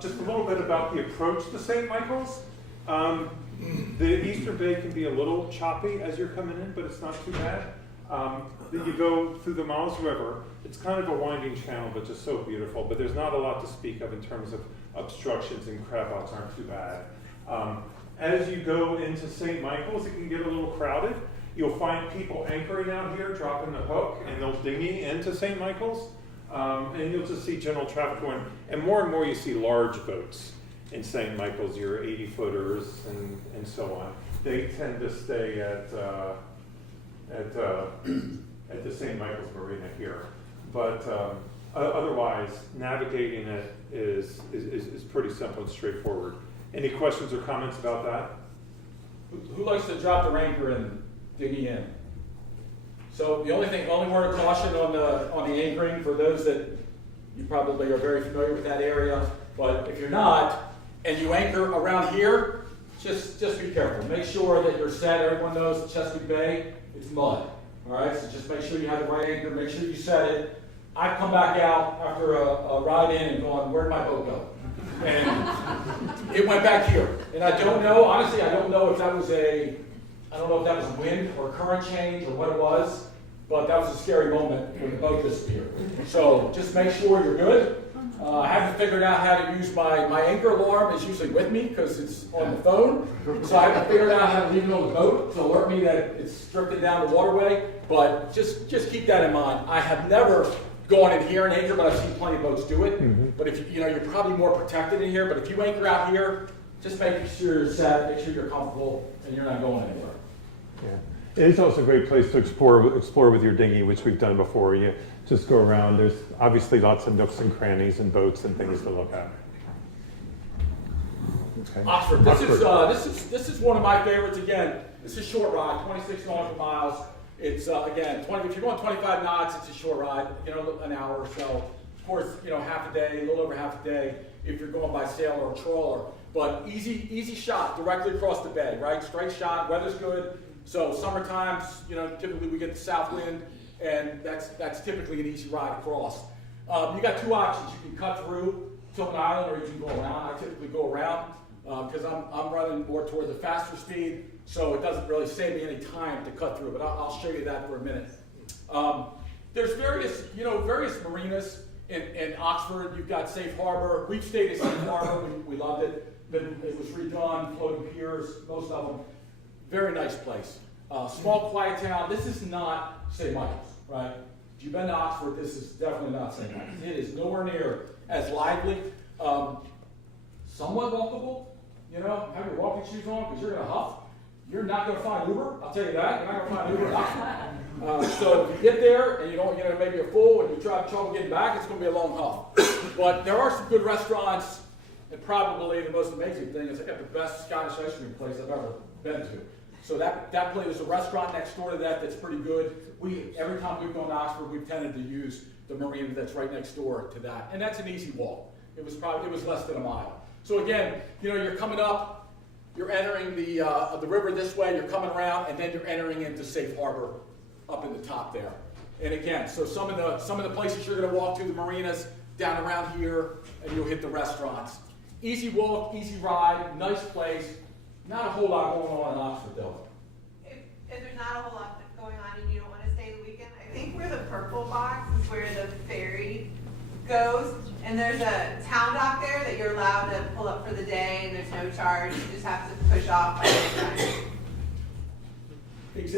Just a little bit about the approach to St. Michael's. The Eastern Bay can be a little choppy as you're coming in, but it's not too bad. You go through the Miles River. It's kind of a winding channel, but just so beautiful. But there's not a lot to speak of in terms of obstructions, and crab outs aren't too bad. As you go into St. Michael's, it can get a little crowded. You'll find people anchoring out here, dropping the hook, and they'll dinghy into St. Michael's. And you'll just see general traffic going. And more you see large boats in St. Michael's, your 80-footers and so on. They tend to stay at the St. Michael's Marina here. But otherwise, navigating it is pretty simple and straightforward. Any questions or comments about that? Who likes to drop their anchor and dinghy in? So the only word of caution on the anchoring for those that you probably are very familiar with that area But if you're not, and you anchor around here, just be careful. Make sure that you're set. Everyone knows Chesapeake Bay, it's mud. All right, so just make sure you have the right anchor. Make sure you set it. I've come back out after a ride in and gone, where'd my boat go? And it went back here. And I don't know, honestly, I don't know if that was a wind or current change or what it was, but that was a scary moment when the boat disappeared. So just make sure you're good. I haven't figured out how to use my anchor alarm. It's usually with me because it's on the phone. So I haven't figured out how to leave it on the boat to alert me that it's drifting down the waterway. But just keep that in mind. I have never gone in here and anchor, but I've seen plenty of boats do it. But if you're probably more protected in here. But if you anchor out here, just make sure you're set, make sure you're comfortable, and you're not going anywhere. Yeah. It is also a great place to explore with your dinghy, which we've done before. You just go around. There's obviously lots of nooks and crannies and boats and things to look at. Okay. Oxford. This is one of my favorites. Again, this is a short ride, 26 nautical miles. It's again, if you're going 25 knots, it's a short ride. An hour or so. Of course, half a day, a little over half a day if you're going by sail or trawler. But easy shot directly across the bay, right? Straight shot. Weather's good. So summer times, typically we get the south wind, and that's typically an easy ride across. You got two options. You can cut through Tilton Island, or you can go around. I typically go around because I'm running more toward the faster speed, so it doesn't really save me any time to cut through. But I'll show you that for a minute. There's various marinas in Oxford. You've got Safe Harbour. We've stayed at Safe Harbour. We loved it. It was redone, floating piers, most of them. Very nice place. Small, quiet town. This is not St. Michael's, right? If you've been to Oxford, this is definitely not St. Michael's. It is nowhere near as lively. Somewhat walkable. Have your walking shoes on because you're going to huff. You're not going to find Uber, I'll tell you that. You're not going to find Uber at Oxford. So if you get there and you don't, maybe you're full and you have trouble getting back, it's going to be a long huff. But there are some good restaurants, and probably the most amazing thing is I got the best Scottish ice cream place I've ever been to. So that place, there's a restaurant next door to that's pretty good. Every time we've gone to Oxford, we've tended to use the marina that's right next door to that, and that's an easy walk. It was less than a mile. So again, you're coming up, you're entering the river this way, you're coming around, and then you're entering into Safe Harbour up in the top there. And again, so some of the places you're going to walk to, the marinas down around here, and you'll hit the restaurants. Easy walk, easy ride, nice place. Not a whole lot going on in Oxford, though. If there's not a whole lot going on and you don't want to stay the weekend, I think where the purple box is where the ferry goes, and there's a town dock there that you're allowed to pull up for the day, and there's no charge. You just have to push off by the time.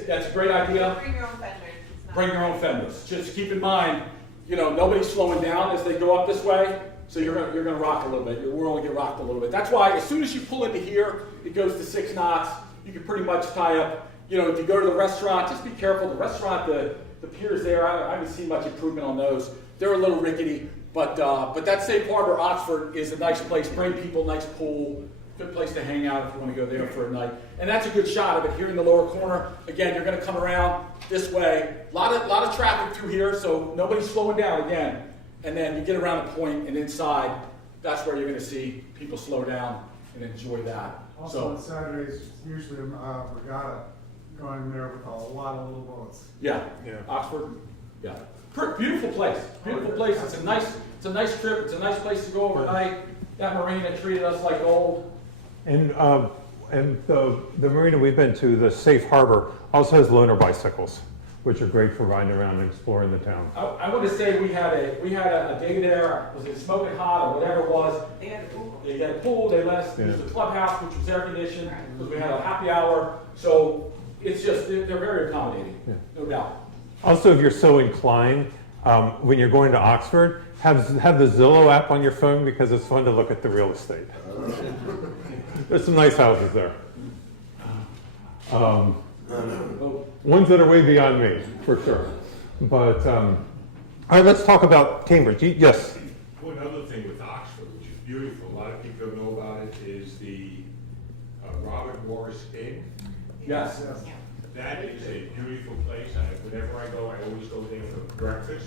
That's a great idea. Bring your own fenders. Bring your own fenders. Just keep in mind, nobody's slowing down as they go up this way. So you're gonna rock a little bit. We're only gonna rock a little bit. That's why as soon as you pull into here, it goes to 6 knots. You can pretty much tie up. If you go to the restaurant, just be careful. The restaurant, the piers there, I haven't seen much improvement on those. They're a little rickety, but that Safe Harbour, Oxford, is a nice place. Bring people, nice pool, good place to hang out if you want to go there for a night. And that's a good shot of it here in the lower corner. Again, you're gonna come around this way. A lot of traffic through here, so nobody's slowing down again. And then you get around a point, and inside, that's where you're going to see people slow down and enjoy that. Also on Saturdays, usually a regatta going there with a lot of little boats. Yeah. Oxford. Yeah. Beautiful place. Beautiful place. It's a nice trip. It's a nice place to go overnight. That marina treated us like gold. And the marina we've been to, the Safe Harbour, also has loaner bicycles, which are great for riding around and exploring the town. I want to say we had a day there. Was it smoking hot or whatever it was? They had a pool. They had a pool. They let us use the clubhouse, which was air conditioned, because we had a happy hour. So it's just they're very accommodating, no doubt. Also, if you're so inclined, when you're going to Oxford, have the Zillow app on your phone because it's fun to look at the real estate. There's some nice houses there. Ones that are way beyond me, for sure. But, all right, let's talk about Cambridge. Yes? Well, another thing with Oxford, which is beautiful, a lot of people don't know about it, is the Robert Morris Inn. Yes. That is a beautiful place. Whenever I go, I always go there for breakfast.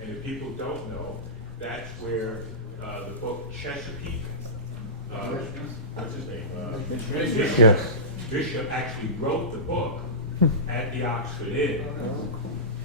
And if people don't know, that's where the book Chesapeake. What's his name? Yes. Bishop actually wrote the book at the Oxford Inn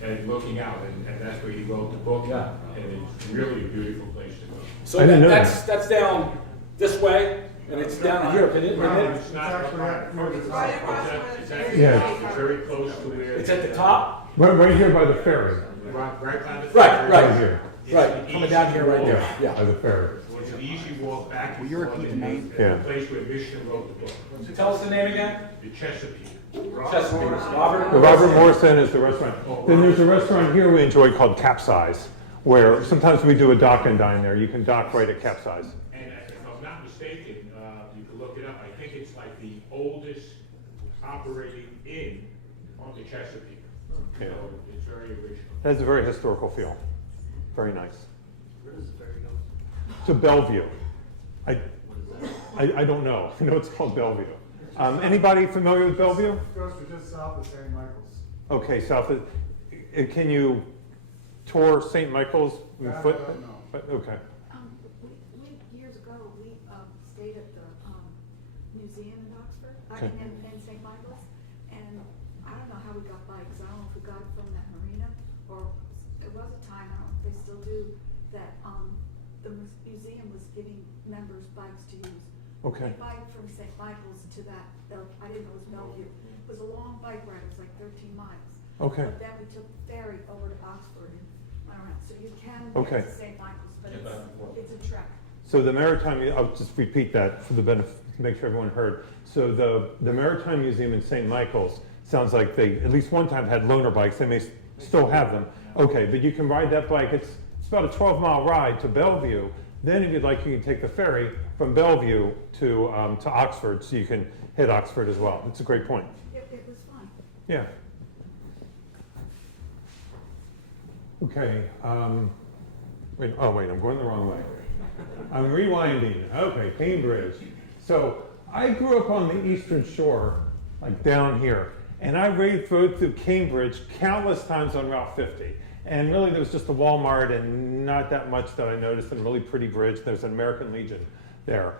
and looking out, and that's where he wrote the book. Yeah. And it's really a beautiful place to go. So I didn't know that's down this way, and it's down here. Can it? It's not. It's right across from It's the actually Yeah. very close to where. It's at the top. Right here by the ferry. Right by the Right, Right here, It's Right, an coming easy down here right walk. there. Yeah. by the ferry. So it's an easy walk back. Will you repeat the name? Yeah. The place where Bishop wrote the book, So tell us the name again. the Chesapeake. Chesapeake. Robert. The Robert Morrison is the restaurant. Then there's a restaurant here we enjoy called Capsize, where sometimes we do a dock and dine there. You can dock right at Capsize. And if I'm not mistaken, you can look it up, I think it's like the oldest operating inn on the Chesapeake. Yeah. So it's very original. It has a very historical feel. Very nice. Where does the ferry go? To Bellevue. I don't know. I know it's called Bellevue. Anybody familiar with Bellevue? It goes to just south of St. Michael's. Okay, south of, can you tour St. Michael's on That I foot? don't know. Okay. We years ago, we stayed at the museum in Oxford, Okay. in St. Michael's, and I don't know how we got bikes. I don't know if we got it from that marina, or it was a time, I don't know if they still do, that the museum was giving members bikes to use. Okay. We biked from St. Michael's to that, I didn't know it was Bellevue. It was a long bike ride, it was like 13 miles. Okay. But then we took the ferry over to Oxford and went around, so you can Okay. get to St. Michael's, but Get back and forth. it's a trek. So the Maritime, I'll just repeat that for the benefit, to make sure everyone heard. So the Maritime Museum in St. Michael's sounds like they, at least one time, had loaner bikes. They may still have them. Okay, but you can ride that bike. It's about a 12-mile ride to Bellevue. Then if you'd like, you can take the ferry from Bellevue to Oxford, so you can hit Oxford as well. It's a great point. It was fun. Yeah. Okay. Wait, I'm going the wrong way. I'm rewinding. Okay, Cambridge. So I grew up on the Eastern Shore, like down here, and I rode through Cambridge countless times on Route 50. And really, there was just a Walmart and not that much that I noticed, and a really pretty bridge. There's an American Legion there.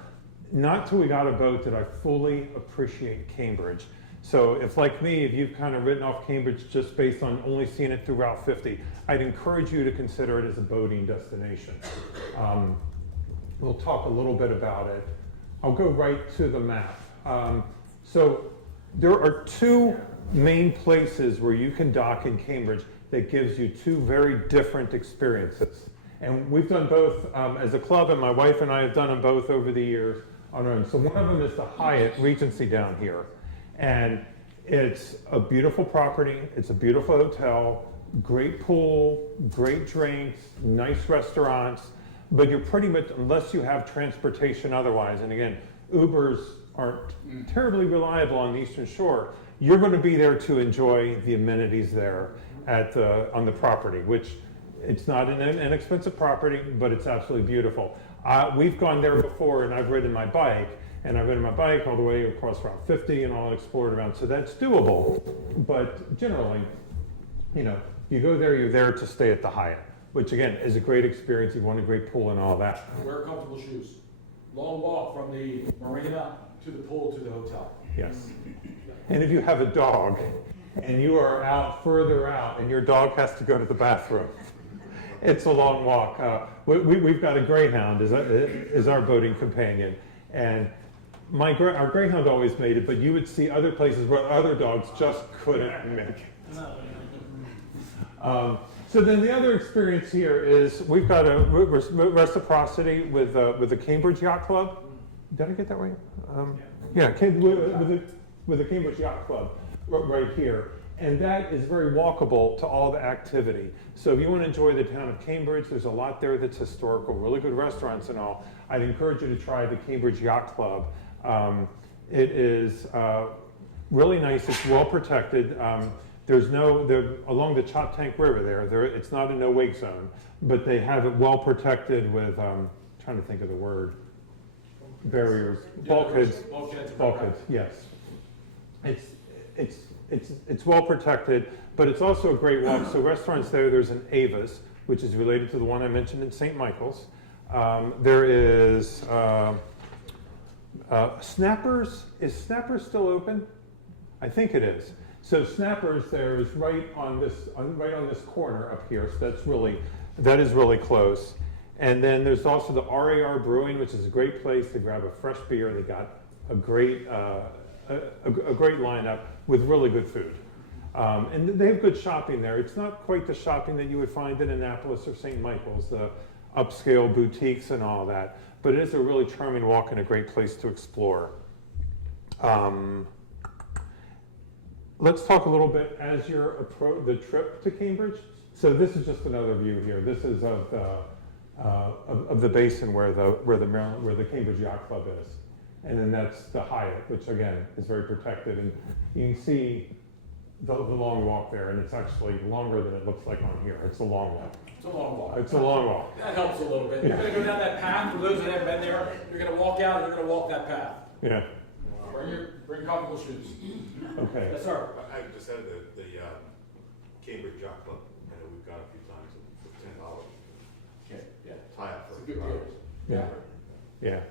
Not till we got a boat did I fully appreciate Cambridge. So if, like me, if you've kind of written off Cambridge just based on only seeing it through Route 50, I'd encourage you to consider it as a boating destination. We'll talk a little bit about it. I'll go right to the map. So there are two main places where you can dock in Cambridge that gives you two very different experiences. And we've done both as a club, and my wife and I have done them both over the years on our own. So one of them is the Hyatt Regency down here. And it's a beautiful property, it's a beautiful hotel, great pool, great drinks, nice restaurants, but you're pretty much, unless you have transportation otherwise, and again, Ubers aren't terribly reliable on the Eastern Shore, you're going to be there to enjoy the amenities there on the property, which it's not an inexpensive property, but it's absolutely beautiful. We've gone there before, and I've ridden my bike, all the way across Route 50 and all and explored around, so that's doable. But generally, you go there, you're there to stay at the Hyatt, which again is a great experience. You want a great pool and all that. Wear comfortable shoes. Long walk from the marina to the pool to the hotel. Yes. And if you have a dog and you are out further out and your dog has to go to the bathroom, it's a long walk. We've got a greyhound as our boating companion, and our greyhound always made it, but you would see other places where other dogs just couldn't make it. So then the other experience here is we've got a reciprocity with the Cambridge Yacht Club. Did I get that right? With the Cambridge Yacht Club right here. And that is very walkable to all the activity. So if you want to enjoy the town of Cambridge, there's a lot there that's historical, really good restaurants and all. I'd encourage you to try the Cambridge Yacht Club. It is really nice, it's well protected. Along the Choptank River it's not a no-wake zone, but they have it well protected with, trying to think of the word, barriers, bulkheads, yes. It's well protected, but it's also a great walk. So restaurants there's an Ava's, which is related to the one I mentioned in St. Michael's. There is Snappers. Is Snappers still open? I think it is. So Snappers there is right on this corner up here. So that is really close. And then there's also the RAR Brewing, which is a great place to grab a fresh beer. They got a great lineup with really good food. And they have good shopping there. It's not quite the shopping that you would find in Annapolis or St. Michael's, the upscale boutiques and all that. But it is a really charming walk and a great place to explore. Let's talk a little bit as you approach the trip to Cambridge. So this is just another view here. This is of the basin where the Cambridge Yacht Club is. And then that's the Hyatt, which again is very protected. And you can see the long walk there, and it's actually longer than it looks like on here. It's a long walk. It's a long walk. It's a long walk. That helps a little bit. Yeah. You're gonna go down that path. For those that haven't been there, you're gonna walk out and you're gonna walk that path. Yeah. Bring comfortable shoes. Okay. Yes, sir. I just had the Cambridge Yacht Club. I know we've gone a few times for $10. Okay. Yeah. Tie up for It's a good deal. Yeah. Yeah.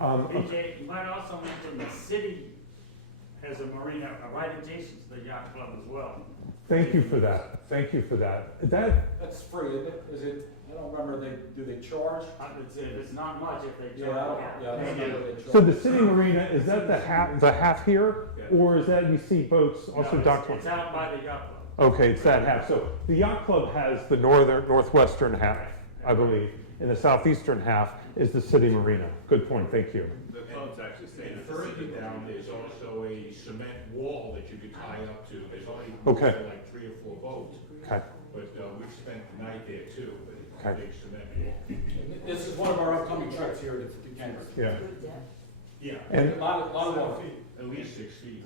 BJ, you might also mention the city has a marina right adjacent to the yacht club as well. Thank you for that. Thank you for that. That's free, isn't it? Is it? I don't remember. Do they charge? I would say it's not much if they Yeah. I charge. don't remember they charge. So the city marina, is that the half here, Yeah. or is that you see boats also No, docked? it's out by the yacht club. Okay, it's that half. So the yacht club has the northwestern half, I believe, and the southeastern half is the city marina. Good point. Thank you. The club's actually staying. And further down, there's also a cement wall that you could tie up to. There's only like 3 or 4 boats. Okay. But we've spent the night there too, but it's a Okay. big cement wall. This is one of our upcoming trips here to Cambridge. Yeah. Yeah, And A lot of water. at least 6 feet.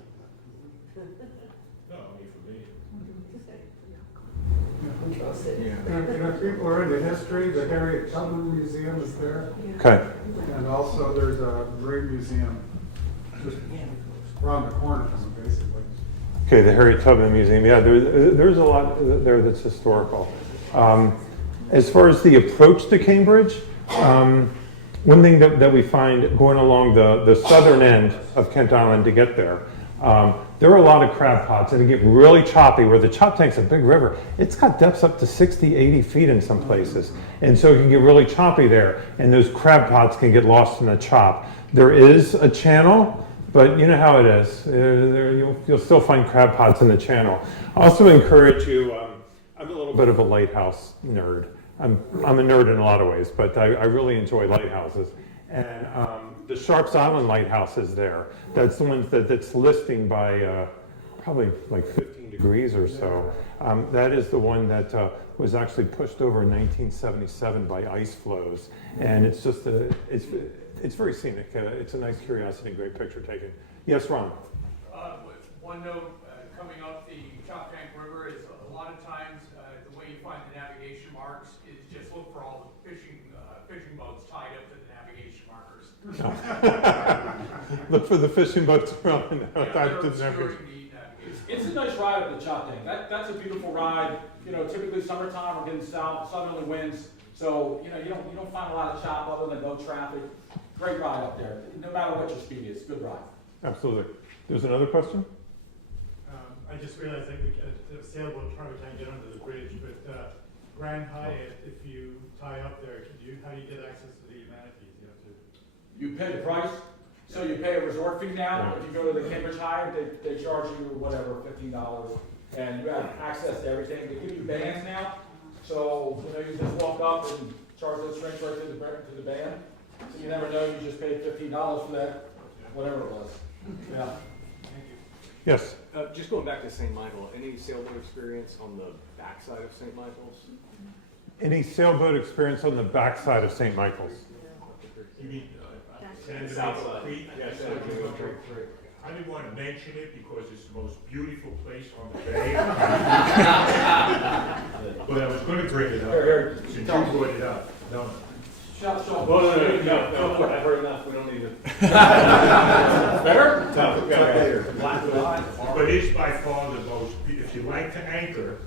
No, I mean for me. And if people are into history, the Harriet Tubman Museum is there. Okay. And also there's a Marine Museum just around the corner from it, basically. Okay, the Harriet Tubman Museum. Yeah, there's a lot there that's historical. As far as the approach to Cambridge, one thing that we find going along the southern end of Kent Island to get there, there are a lot of crab pots and they get really choppy where the Choptank's a big river. It's got depths up to 60, 80 feet in some places. And so it can get really choppy there and those crab pots can get lost in the chop. There is a channel, but you know how it is. You'll still find crab pots in the channel. I also encourage you, I'm a little bit of a lighthouse nerd. I'm a nerd in a lot of ways, but I really enjoy lighthouses. And the Sharps Island Lighthouse is there. That's the one that's listing by probably like 15 degrees or so. That is the one that was actually pushed over in 1977 by ice flows. And it's just, it's very scenic. It's a nice curiosity, great picture taking. Yes, Ron? One note, coming up the Choptank River is a lot of times the way you find the navigation marks is just look for all the fishing boats tied up to the navigation markers. Look for the fishing boats around the It's a nice ride up the Choptank. That's a beautiful ride. You know, typically summertime we're getting southerly winds, so you don't find a lot of chop other than boat traffic. Great ride up there. No matter what your speed is, good ride. Absolutely. There's another question? I just realized that the sailboat probably can't get under the bridge, but Grand Hyatt, if you tie up there, how do you get access to the amenities? You pay the price, so you pay a resort fee now. If you go to the Cambridge Hyatt, they charge you whatever, $15, and you have access to everything. They give you bands now, so you just walk up and charge those strings right to the band. So you never know, you just paid $15 for that, whatever it was. Yeah. Yes. Just going back to St. Michael, any sailboat experience on the backside of St. Michael's? Any sailboat experience on the backside of St. Michael's? You mean San South Diego side. Creek? Yeah, San Diego Creek. I didn't want to mention it because it's the most beautiful place on the bay. But I was going to bring it up since you brought it up. No. Shout. No, I've heard enough. We don't need it. Better? But it's by far the most, if you like to anchor,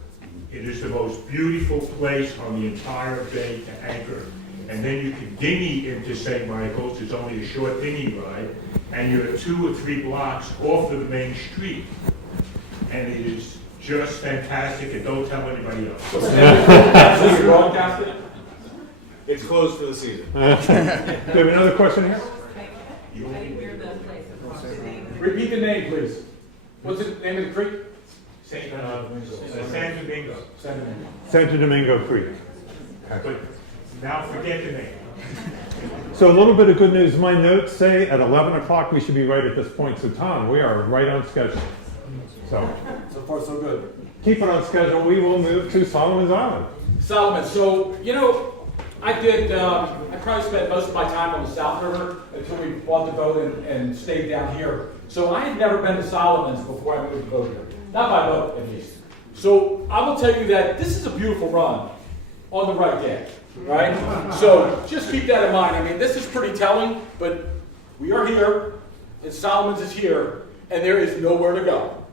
it is the most beautiful place on the entire bay to anchor. and then you can dinghy into St. Michael's. It's only a short dinghy ride, and you're 2 or 3 blocks off of the main street. And it is just fantastic, and don't tell anybody else. It's closed for the season. Do we have another question here? Repeat the name, please. What's the name of the creek? San Domingo. Santo Domingo Creek. But now forget the name. So a little bit of good news. My notes say at 11 o'clock we should be right at this point. So Tom, we are right on schedule. So far, so good. Keep it on schedule. We will move to Solomon's Island. Solomon. So, you know, I probably spent most of my time on the South River until we bought the boat and stayed down here. So I had never been to Solomon's before I moved the boat here. Not by boat, at least. So I will tell you that this is a beautiful run on the right day, right? So just keep that in mind. I mean, this is pretty telling, but we are here, and Solomon's is here, and there is nowhere to go,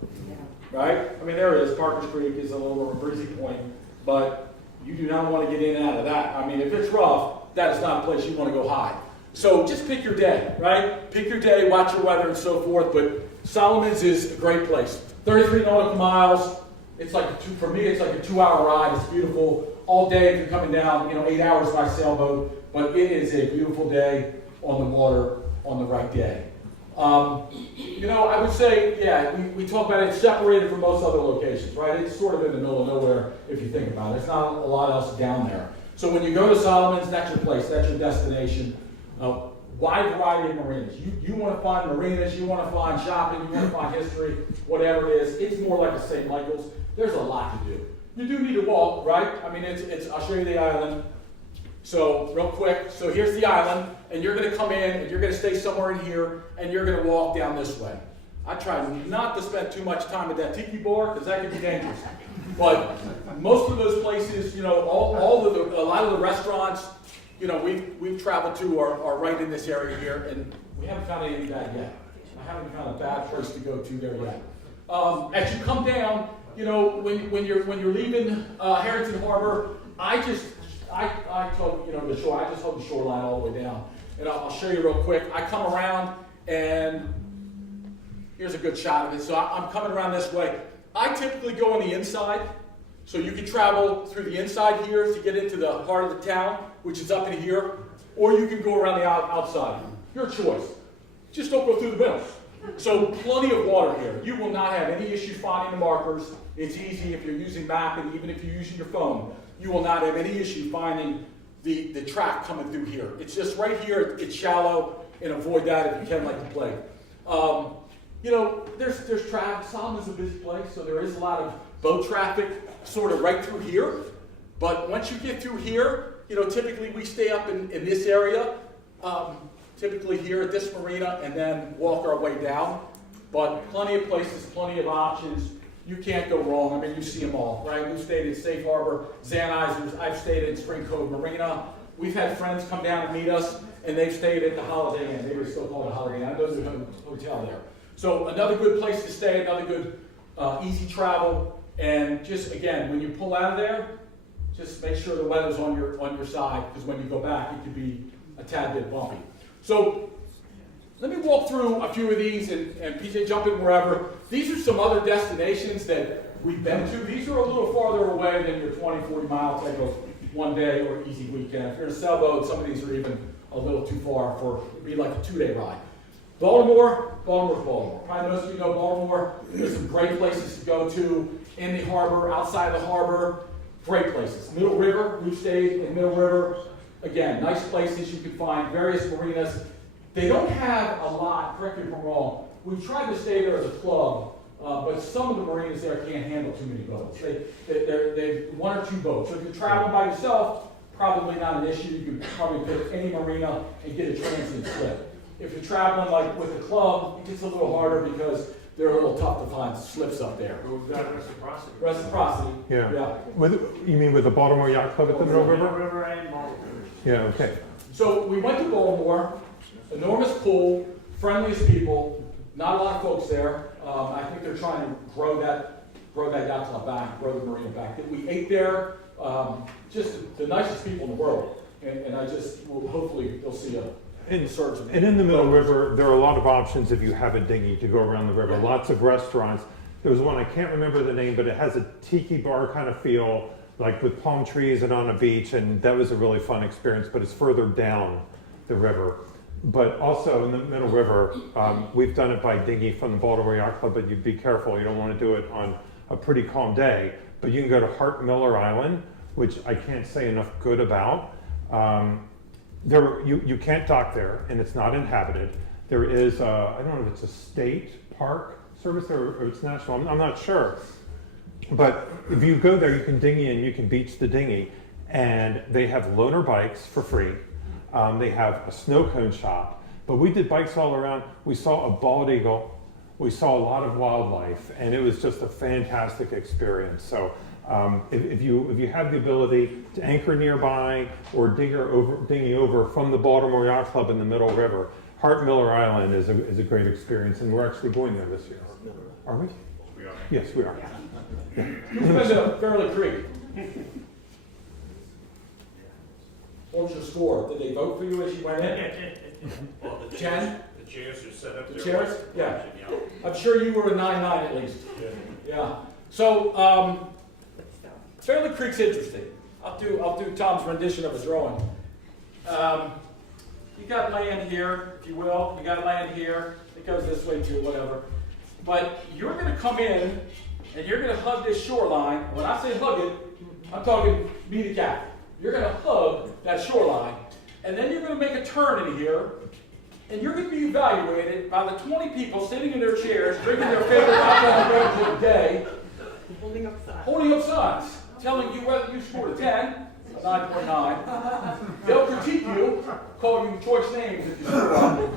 right? I mean, there is. Parker's Creek is a little of a breezy point, but you do not want to get in and out of that. I mean, if it's rough, that is not a place you want to go hide. So just pick your day, right? Pick your day, watch your weather and so forth, but Solomon's is a great place. 33 nautical miles. It's like, for me, it's like a 2-hour ride. It's beautiful. All day if you're coming down, 8 hours by sailboat, but it is a beautiful day on the water on the right day. I would say, yeah, we talk about it separated from most other locations, right? It's sort of in the middle of nowhere if you think about it. There's not a lot else down there. So when you go to Solomon's, that's your place, that's your destination. Wide variety of marinas. You want to find marinas, you want to find shopping, you want to find history, whatever it is. It's more like a St. Michael's. There's a lot to do. You do need to walk, right? I mean, I'll show you the island. So real quick, so here's the island, and you're going to come in, and you're going to stay somewhere in here, and you're going to walk down this way. I try not to spend too much time at that tiki bar, because that can be dangerous. But most of those places, a lot of the restaurants, we've traveled to are right in this area here, and we haven't found anything bad yet. I haven't found a bad place to go to there yet. As you come down, when you're leaving Herrington Harbour, I told the shore. I just hold the shoreline all the way down, and I'll show you real quick. I come around, and here's a good shot of it. So I'm coming around this way. I typically go on the inside, so you can travel through the inside here to get into the heart of the town, which is up in here, or you can go around the outside. Your choice. Just don't go through the middle. So plenty of water here. You will not have any issue finding the markers. It's easy if you're using map, and even if you're using your phone, you will not have any issue finding the track coming through here. It's just right here. It's shallow, and avoid that if you can, like the plague. There's traffic. Solomon's a busy place, so there is a lot of boat traffic sort of right through here. But once you get through here, typically we stay up in this area, typically here at this marina, and then walk our way down. But plenty of places, plenty of options. You can't go wrong. I mean, you see them all, right? We've stayed in Safe Harbor, Zanizers. I've stayed in Spring Cove Marina. We've had friends come down and meet us, and they've stayed at the Holiday Inn. They were still called a Holiday Inn. Those are the hotel there. So another good place to stay, another good easy travel. And just, again, when you pull out of there, just make sure the weather's on your side, because when you go back, it could be a tad bit bumpy. So let me walk through a few of these, and PJ, jump in wherever. These are some other destinations that we've been to. These are a little farther away than your 20, 40 mile type of one day or easy weekend. If you're in a sailboat, some of these are even a little too far for, it'd be like a 2-day ride. Baltimore. Probably most of you know Baltimore. There's some great places to go to in the harbor, outside the harbor. Great places. Middle River, we've stayed in Middle River. Again, nice places. You can find various marinas. They don't have a lot, correct me if I'm wrong. We've tried to stay there as a club, but some of the marinas there can't handle too many boats. They're 1 or 2 boats. So if you're traveling by yourself, probably not an issue. You can probably pick any marina and get a transient slip. If you're traveling like with a club, it gets a little harder because they're a little tough to find slips up there. We've got reciprocity. Yeah. You mean with the Baltimore Yacht Club at the Middle River? Middle River and Baltimore. Yeah, okay. So we went to Baltimore, enormous pool, friendliest people, not a lot of folks there. I think they're trying to grow that yacht club back, grow the marina back. We ate there, just the nicest people in the world. And I just, well, hopefully you'll see a surge. And in the Middle River, there are a lot of options if you have a dinghy to go around the river. Lots of restaurants. There was one, I can't remember the name, but it has a tiki bar kind of feel, like with palm trees and on a beach, and that was a really fun experience, but it's further down the river. But also in the Middle River, we've done it by dinghy from the Baltimore Yacht Club, but you'd be careful, you don't want to do it on a pretty calm day. But you can go to Hart Miller Island, which I can't say enough good about. You can't dock there, and it's not inhabited. There is, I don't know if it's a state park service or it's national, I'm not sure. But if you go there, you can dinghy and you can beach the dinghy. And they have loaner bikes for free. They have a snow cone shop. But we did bikes all around. We saw a bald eagle. We saw a lot of wildlife. And it was just a fantastic experience. So if you have the ability to anchor nearby or dinghy over from the Baltimore Yacht Club in the Middle River, Hart Miller Island is a great experience. And we're actually going there this year. Are we? We are. Yes, we are. Who's been to Fairleigh Creek? What was your score? Did they vote for you as you went in? Well, the 10? The chairs are set up The there. chairs? Yeah. I'm sure you were a 9-9 at least. Yeah. So, Fairleigh Creek's interesting. I'll do Tom's rendition of his drawing. You got land here, if you will. You got land here. It goes this way too, whatever. But you're going to come in and you're going to hug this shoreline. When I say hug it, I'm talking me to Cap. You're going to hug that shoreline, and then you're going to make a turn in here, and you're going to be evaluated by the 20 people sitting in their chairs, drinking their favorite alcoholic beverage of the day, holding up signs, telling you whether you scored a 10, a 9.9. They'll critique you, call you choice names if you screw up.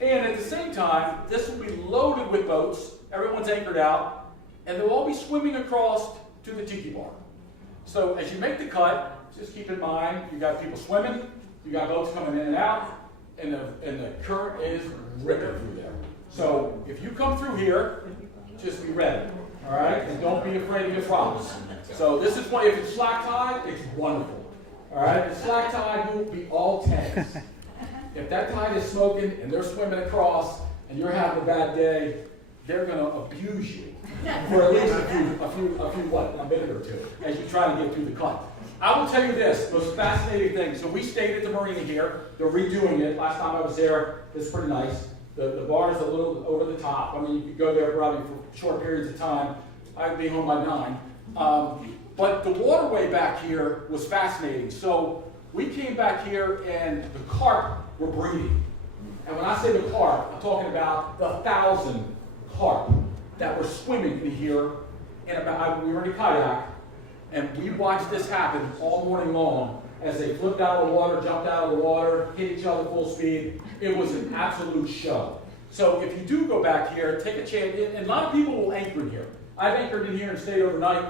And at the same time, this will be loaded with boats. Everyone's anchored out, and they'll all be swimming across to the tiki bar. So as you make the cut, just keep in mind, you got people swimming, you got boats coming in and out, and the current is ripping through there. So if you come through here, just be ready, all right? And don't be afraid to get problems. So this is why, if it's slack tide, it's wonderful, all right? If it's slack tide, you'll be all 10s. If that tide is smoking and they're swimming across and you're having a bad day, they're going to abuse you for at least a minute or two as you try to get through the cut. I will tell you this, most fascinating thing. So we stayed at the Marina here. They're redoing it. Last time I was there, it's pretty nice. The bar is a little over the top. I mean, you could go there probably for short periods of time. I'd be home by 9. But the waterway back here was fascinating. So we came back here and the carp were breeding. And when I say the carp, I'm talking about the 1,000 carp that were swimming in here. And we were in a kayak, and we watched this happen all morning long as they flipped out of the water, jumped out of the water, hit each other full speed. It was an absolute show. So if you do go back here, take a chance. And a lot of people will anchor in here. I've anchored in here and stayed overnight.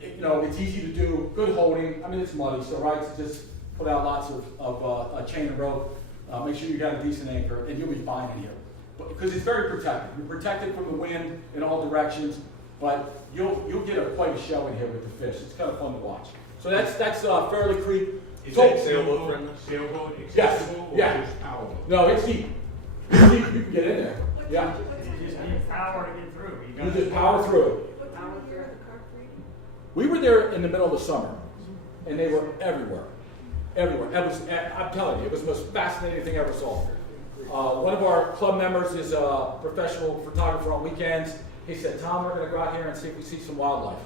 It's easy to do, good holding. I mean, it's muddy, so right, so just put out lots of chain and rope. Make sure you got a decent anchor, and you'll be fine in here. Because it's very protected. You're protected from the wind in all directions, but you'll get quite a show in here with the fish. It's kind of fun to watch. So that's Fairleigh Creek. Is that sailboat friendly? Sailboat accessible? Yes. Or just powerboat? No, it's deep. It's deep. You can get in there. Yeah. You just need power to get through. You just power through it. We were there in the middle of the summer, and they were everywhere. Everywhere. I'm telling you, it was the most fascinating thing I ever saw. One of our club members is a professional photographer on weekends. He said, Tom, we're going to go out here and see if we see some wildlife.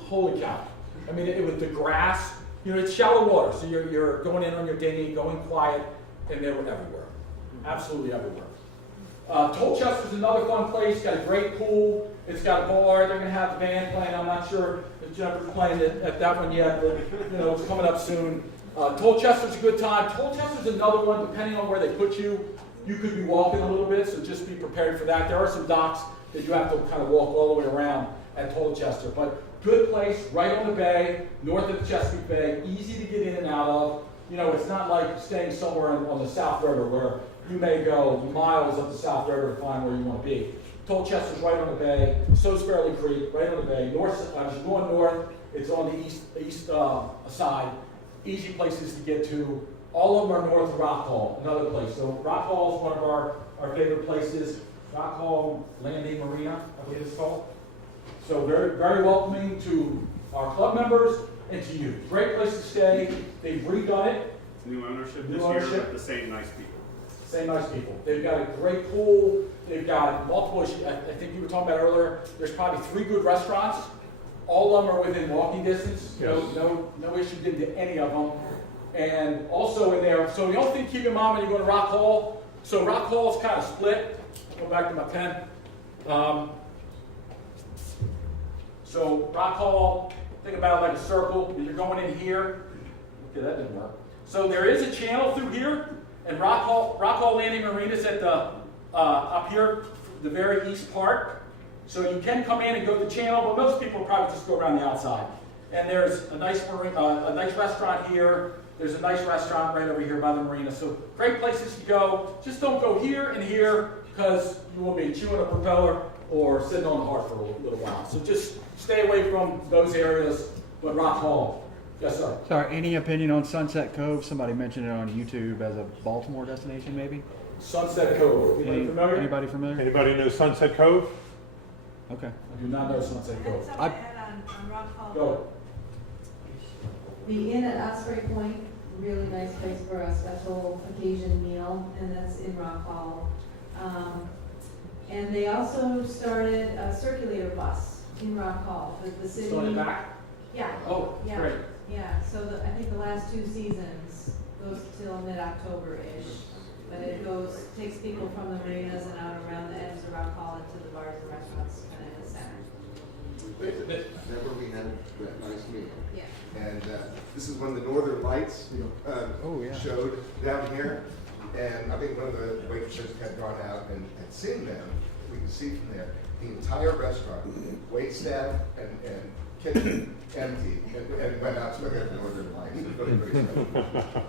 Holy cow. I mean, it was the grass. It's shallow water, so you're going in on your dinghy, going quiet, and they were everywhere. Absolutely everywhere. Tolchester's another fun place. It's got a great pool. It's got a bar. They're going to have the band playing. I'm not sure if Jennifer's playing at that one yet, but it's coming up soon. Tolchester's a good time. Tolchester's another one, depending on where they put you. You could be walking a little bit, so just be prepared for that. There are some docks that you have to kind of walk all the way around at Tolchester. But good place, right on the bay, north of the Chesapeake Bay, easy to get in and out of. It's not like staying somewhere on the South River where you may go miles up the South River to find where you want to be. Tolchester's right on the bay, so's Fairleigh Creek, right on the bay. As you're going north, it's on the east side. easy places to get to. All of them are north of Rock Hall, another place. So Rock Hall is one of our favorite places. Rock Hall Landing Marina, I believe it's called. So very, very welcoming to our club members and to you. Great place to stay. They've redone it. New ownership New this ownership. year with the same nice people. Same nice people. They've got a great pool. They've got multiple, I think you were talking about earlier, there's probably 3 good restaurants. All of them are within walking distance. Yes. No issue getting to any of them. And also in there, so the only thing to keep in mind when you go to Rock Hall, so Rock Hall is kind of split. I'll go back to my pen. So Rock Hall, think about it like a circle. You're going in here. Okay, that didn't work. So there is a channel through here, and Rock Hall Landing Marina is at the up here, the very east part. So you can come in and go to the channel, but most people probably just go around the outside. And there's a nice restaurant here. There's a nice restaurant right over here by the marina. So great places to go. Just don't go here and here because you will be chewing a propeller or sitting on the heart for a little while. So just stay away from those areas. But Rock Hall, yes sir. Sorry, any opinion on Sunset Cove? Somebody mentioned it on YouTube as a Baltimore destination, maybe. Sunset Cove. Anybody familiar? Anybody familiar? Anybody know Sunset Cove? Okay. I do not know Sunset Cove. Something to add on Rock Hall. Go. The Inn at Osprey Point, really nice place for a special occasion meal, and that's in Rock Hall. And they also started a circulator bus in Rock Hall, the city. Started back? Yeah. Oh, Yeah. great. Yeah, so I think the last 2 seasons goes till mid-October-ish. But it takes people from the marinas and out around the edges of Rock Hall into the bars and restaurants kind of in the center. Remember we had that nice meal? Yeah. And this is when the Northern Lights showed down here. And I think one of the waitresses had gone out and had seen them. We could see from there the entire restaurant, wait staff and kitchen empty, and went out to look at the Northern Lights. It was really pretty special.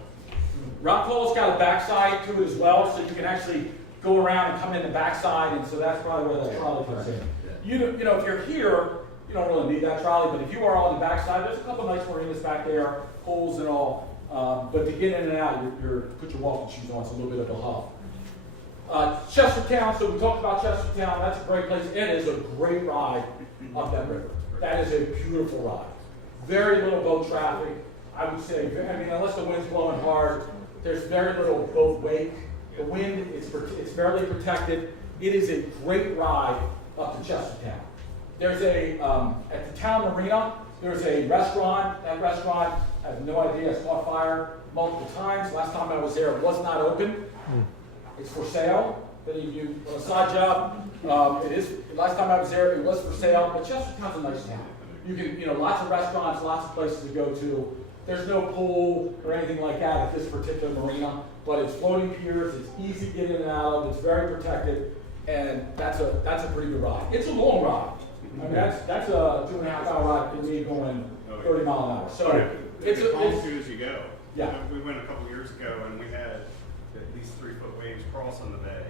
Rock Hall's got a backside to it as well, so you can actually go around and come in the backside, and so that's probably where that trolley comes in. You know, if you're here, you don't really need that trolley, but if you are on the backside, there's a couple nice marinas back there, pools and all. But to get in and out, you're put your walking shoes on. It's a little bit of a hub. Chestertown. So we talked about Chestertown. That's a great place. It is a great ride up that river. That is a beautiful ride. Very little boat traffic. I would say. I mean, unless the wind's blowing hard, there's very little boat wake. The wind is fairly protected. It is a great ride up to Chestertown. There's at the town marina, there's a restaurant. That restaurant, I have no idea, it's caught fire multiple times. Last time I was there, it was not open. It's for sale. But you on a side job, last time I was there, it was for sale. But Chestertown's a nice town. You can, lots of restaurants, lots of places to go to. There's no pool or anything like that at this particular marina, but it's floating piers. It's easy to get in and out of. It's very protected, and that's a pretty good ride. It's a long ride. I mean, that's a 2.5 hour ride for me going 30 miles an hour. So it's calm too as you go. Yeah. We went a couple years ago and we had at least 3-foot waves crossing the bay.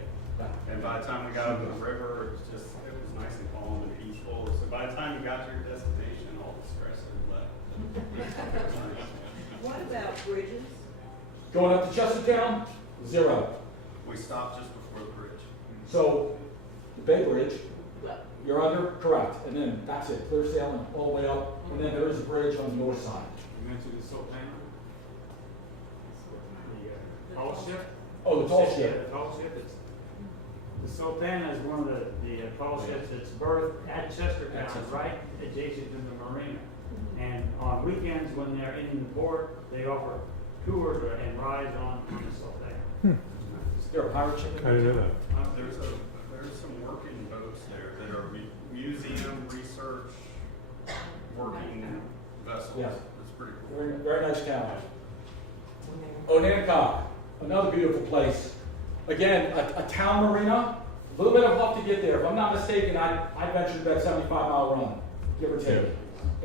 And by the time we got up to the river, it was nice and calm and peaceful. So by the time you got to your destination, all the stress had left. What about bridges? Going up to Chestertown, 0. We stopped just before the bridge. So the Bay Bridge, you're under, correct, and then that's it, clear sailing all the way up, and then there is a bridge on the north side. You mentioned the Sultana? The tall ship? Oh, the tall ship. Yeah, the tall ship. The Sultana is one of the tall ships that's berthed at Chestertown, right adjacent to the marina. And on weekends when they're in the port, they offer tours and rides on the Sultana. Is there a pirate ship? I didn't know that. There's some working boats there that are museum research working vessels. Yes. It's pretty cool. Very, very nice town. Onancock, another beautiful place. Again, a town marina, a little bit of huff to get there. If I'm not mistaken, I ventured that 75-mile run, give or take.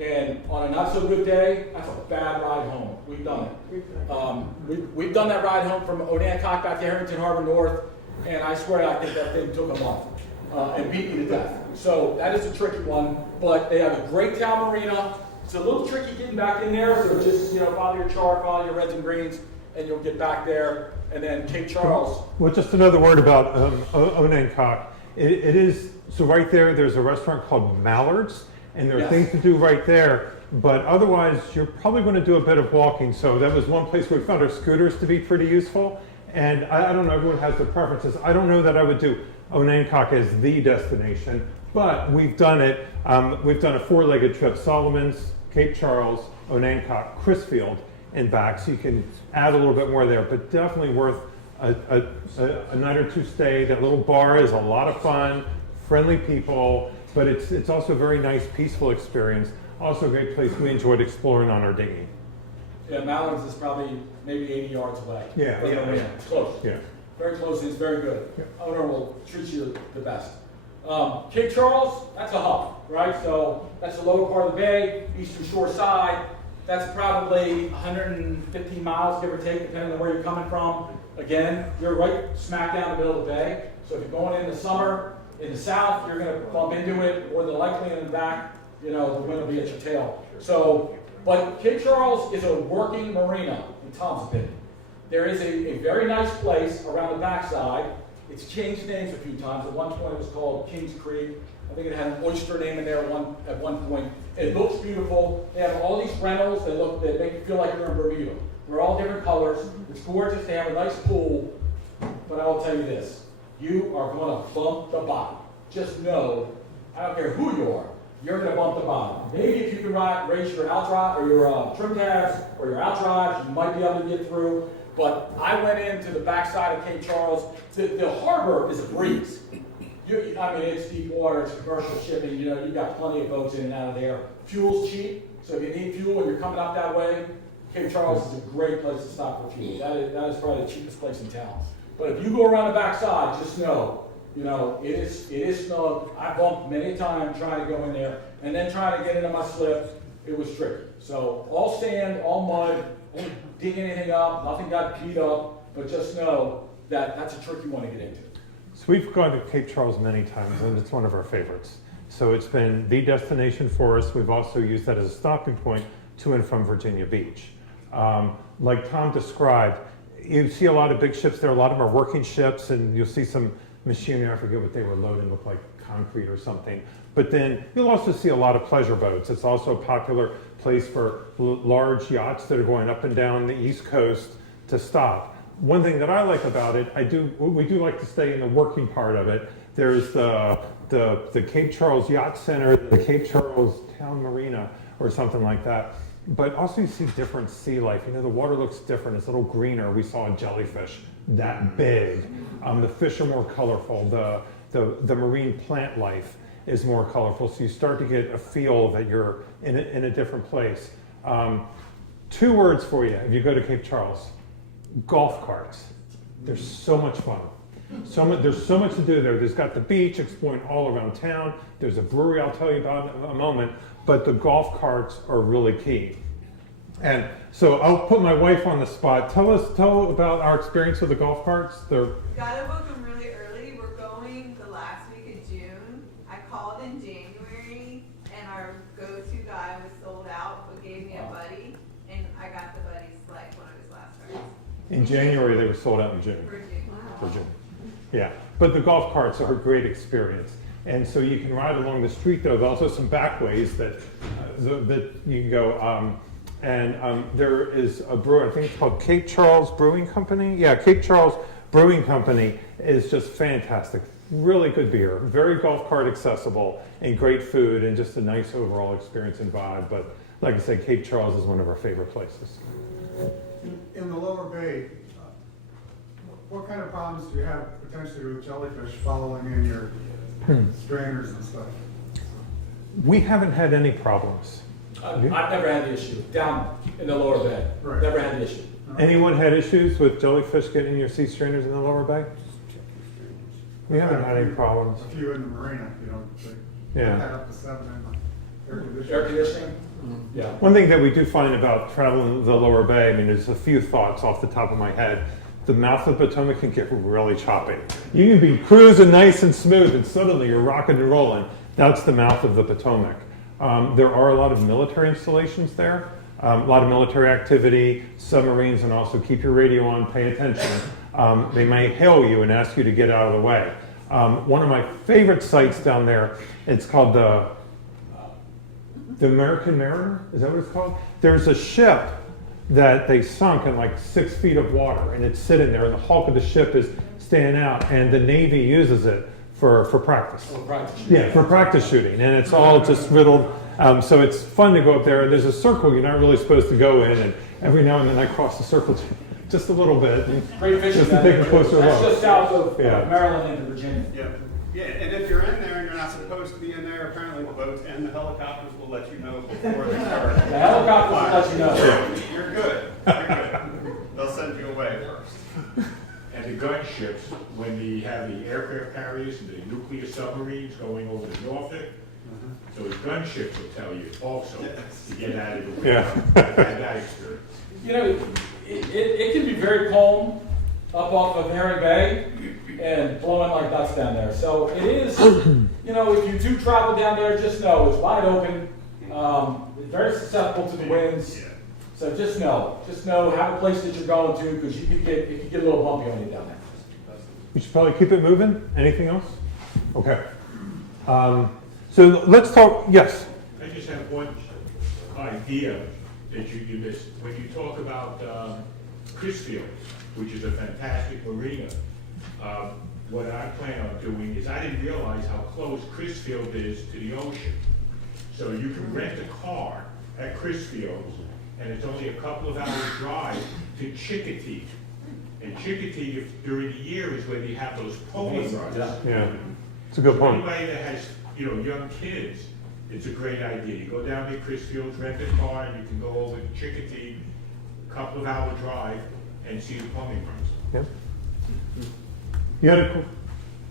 And on a not so good day, that's a bad ride home. We've done it. We've done that ride home from Onancock back to Herrington Harbour North, and I swear I think that thing took a month and beat me to death. So that is a tricky one, but they have a great town marina, It's a little tricky getting back in there, so just, follow your chart, follow your reds and greens, and you'll get back there. And then Cape Charles. Well, just another word about Onancock. It is, so right there's a restaurant called Mallard's, and there are things to do right there, but otherwise you're probably going to do a bit of walking. So that was one place where we found our scooters to be pretty useful. And I don't know, everyone has their preferences. I don't know that I would do Onancock as the destination, but we've done it. We've done a 4-legged trip, Solomon's, Cape Charles, Onancock, Crisfield, and back, so you can add a little bit more there, but definitely worth a night or two stay. That little bar is a lot of fun, friendly people, but it's also a very nice, peaceful experience. Also a great place we enjoyed exploring on our dinghy. Yeah, Mallard's is probably maybe 80 yards away. Yeah. It's close. Yeah. Very close, and it's very good. Owner will treat you the best. Cape Charles, that's a hub, right? So that's the lower part of the bay, eastern shore side. That's probably 115 miles, give or take, depending on where you're coming from. Again, you're right smack down the middle of the bay. So if you're going in the summer, in the south, you're going to bump into it, or the likely in the back, the wind will be at your tail. So, but Cape Charles is a working marina, in Tom's opinion. There is a very nice place around the backside. It's changed names a few times. At one point it was called Kings Creek. I think it had an oyster name in there at one point. It looks beautiful. They have all these rentals that make you feel like you're in Bermuda. They're all different colors. It's gorgeous. They have a nice pool. But I will tell you this. You are going to bump the bottom. Just know, I don't care who you are, you're going to bump the bottom. Maybe if you can raise your outdrive or your trim tabs or your outdrives, you might be able to get through. But I went into the backside of Cape Charles. The harbor is a breeze. It's deep water, it's commercial shipping, you've got plenty of boats in and out of there. Fuel's cheap, so if you need fuel when you're coming up that way, Cape Charles is a great place to stop for fuel. That is probably the cheapest place in town. But if you go around the backside, just know, it is snug. I bumped many times trying to go in there, and then trying to get into my slip, it was tricky. So all sand, all mud, I didn't dig anything up, nothing got beat up, but just know that that's a tricky one to get into. So we've gone to Cape Charles many times, and it's one of our favorites. So it's been the destination for us. We've also used that as a stopping point to and from Virginia Beach. Like Tom described, you see a lot of big ships there. A lot of them are working ships, and you'll see some machinery. I forget what they were loading, looked like concrete or something. But then you'll also see a lot of pleasure boats. It's also a popular place for large yachts that are going up and down the East Coast to stop. One thing that I like about it, we do like to stay in the working part of it. There's the Cape Charles Yacht Center, the Cape Charles Town Marina, or something like that. But also you see different sea life. The water looks different. It's a little greener. We saw a jellyfish that big. The fish are more colorful. The marine plant life is more colorful. So you start to get a feel that you're in a different place. 2 words for you if you go to Cape Charles. Golf carts. They're so much fun. There's so much to do there. There's got the beach, exploring all around town. There's a brewery I'll tell you about in a moment, but the golf carts are really key. And so I'll put my wife on the spot. Tell about our experience with the golf carts. Gotta book them really early. We're going the last week of June. I called in January, and our go-to guy was sold out, but gave me a buddy, and I got the buddy's one of his last rides. In January, they were sold out in June. For June. Yeah, but the golf carts are a great experience. And so you can ride along the street, though. There's also some back ways that you can go. There is a brewer, I think it's called Cape Charles Brewing Company. Yeah, Cape Charles Brewing Company is just fantastic. Really good beer, very golf cart accessible, and great food, and just a nice overall experience and vibe. But like I said, Cape Charles is one of our favorite places. In the lower bay, what kind of problems do you have potentially with jellyfish following in your strainers and stuff? We haven't had any problems. I've never had the issue. Down in the lower bay. Right. Never had the issue. Anyone had issues with jellyfish getting in your sea strainers in the lower bay? We haven't had any problems. A few in the marina, they had up to 7 in the air conditioning. Yeah. One thing that we do find about traveling the lower bay, there's a few thoughts off the top of my head. The mouth of the Potomac can get really choppy. You can be cruising nice and smooth, and suddenly you're rocking and rolling. That's the mouth of the Potomac. There are a lot of military installations there, a lot of military activity, submarines, and also keep your radio on, pay attention. They may hail you and ask you to get out of the way. One of my favorite sites down there, it's called the American Mariner, is that what it's called? There's a ship that they sunk in like 6 feet of water, and it's sitting there, and the hulk of the ship is staying out, and the Navy uses it for practice. For practice. Yeah, for practice shooting, and it's all just riddled. So it's fun to go up there. There's a circle you're not really supposed to go in, and every now and then I cross the circle just a little bit, Great fishing. just to take a closer look. That's just south of Yeah. Maryland into Virginia. Yeah, and if you're in there and you're not supposed to be in there, apparently the boats and the helicopters will let you know before they start. The helicopters will let you know. You're good. You're good. They'll send you away first. And the gunships, when they have the aircraft carriers and the nuclear submarines going over the Norfolk, those gunships will tell you also to get out of the way. Yeah. Had that experience. You know, it can be very calm up off of Herring Bay and blowing like nuts down there. So it is, you know, if you do travel down there, just know it's wide open, very susceptible to the winds. So just know, have a place that you're going to, because it can get a little bumpy on you down there. We should probably keep it moving. Anything else? Okay. So let's talk, yes. I just have one idea that you missed. When you talk about Crisfield, which is a fantastic marina, what I plan on doing is, I didn't realize how close Crisfield is to the ocean. So you can rent a car at Crisfield, and it's only a couple of hours drive to Chickatee. And Chickatee, during the year, is where they have those pony runs. Yeah, it's a good point. Anybody that has, young kids, it's a great idea. You go down to Crisfield, rent a car, and you can go over to Chickatee, a couple of hour drive, and see the pony runs. Yeah. You had a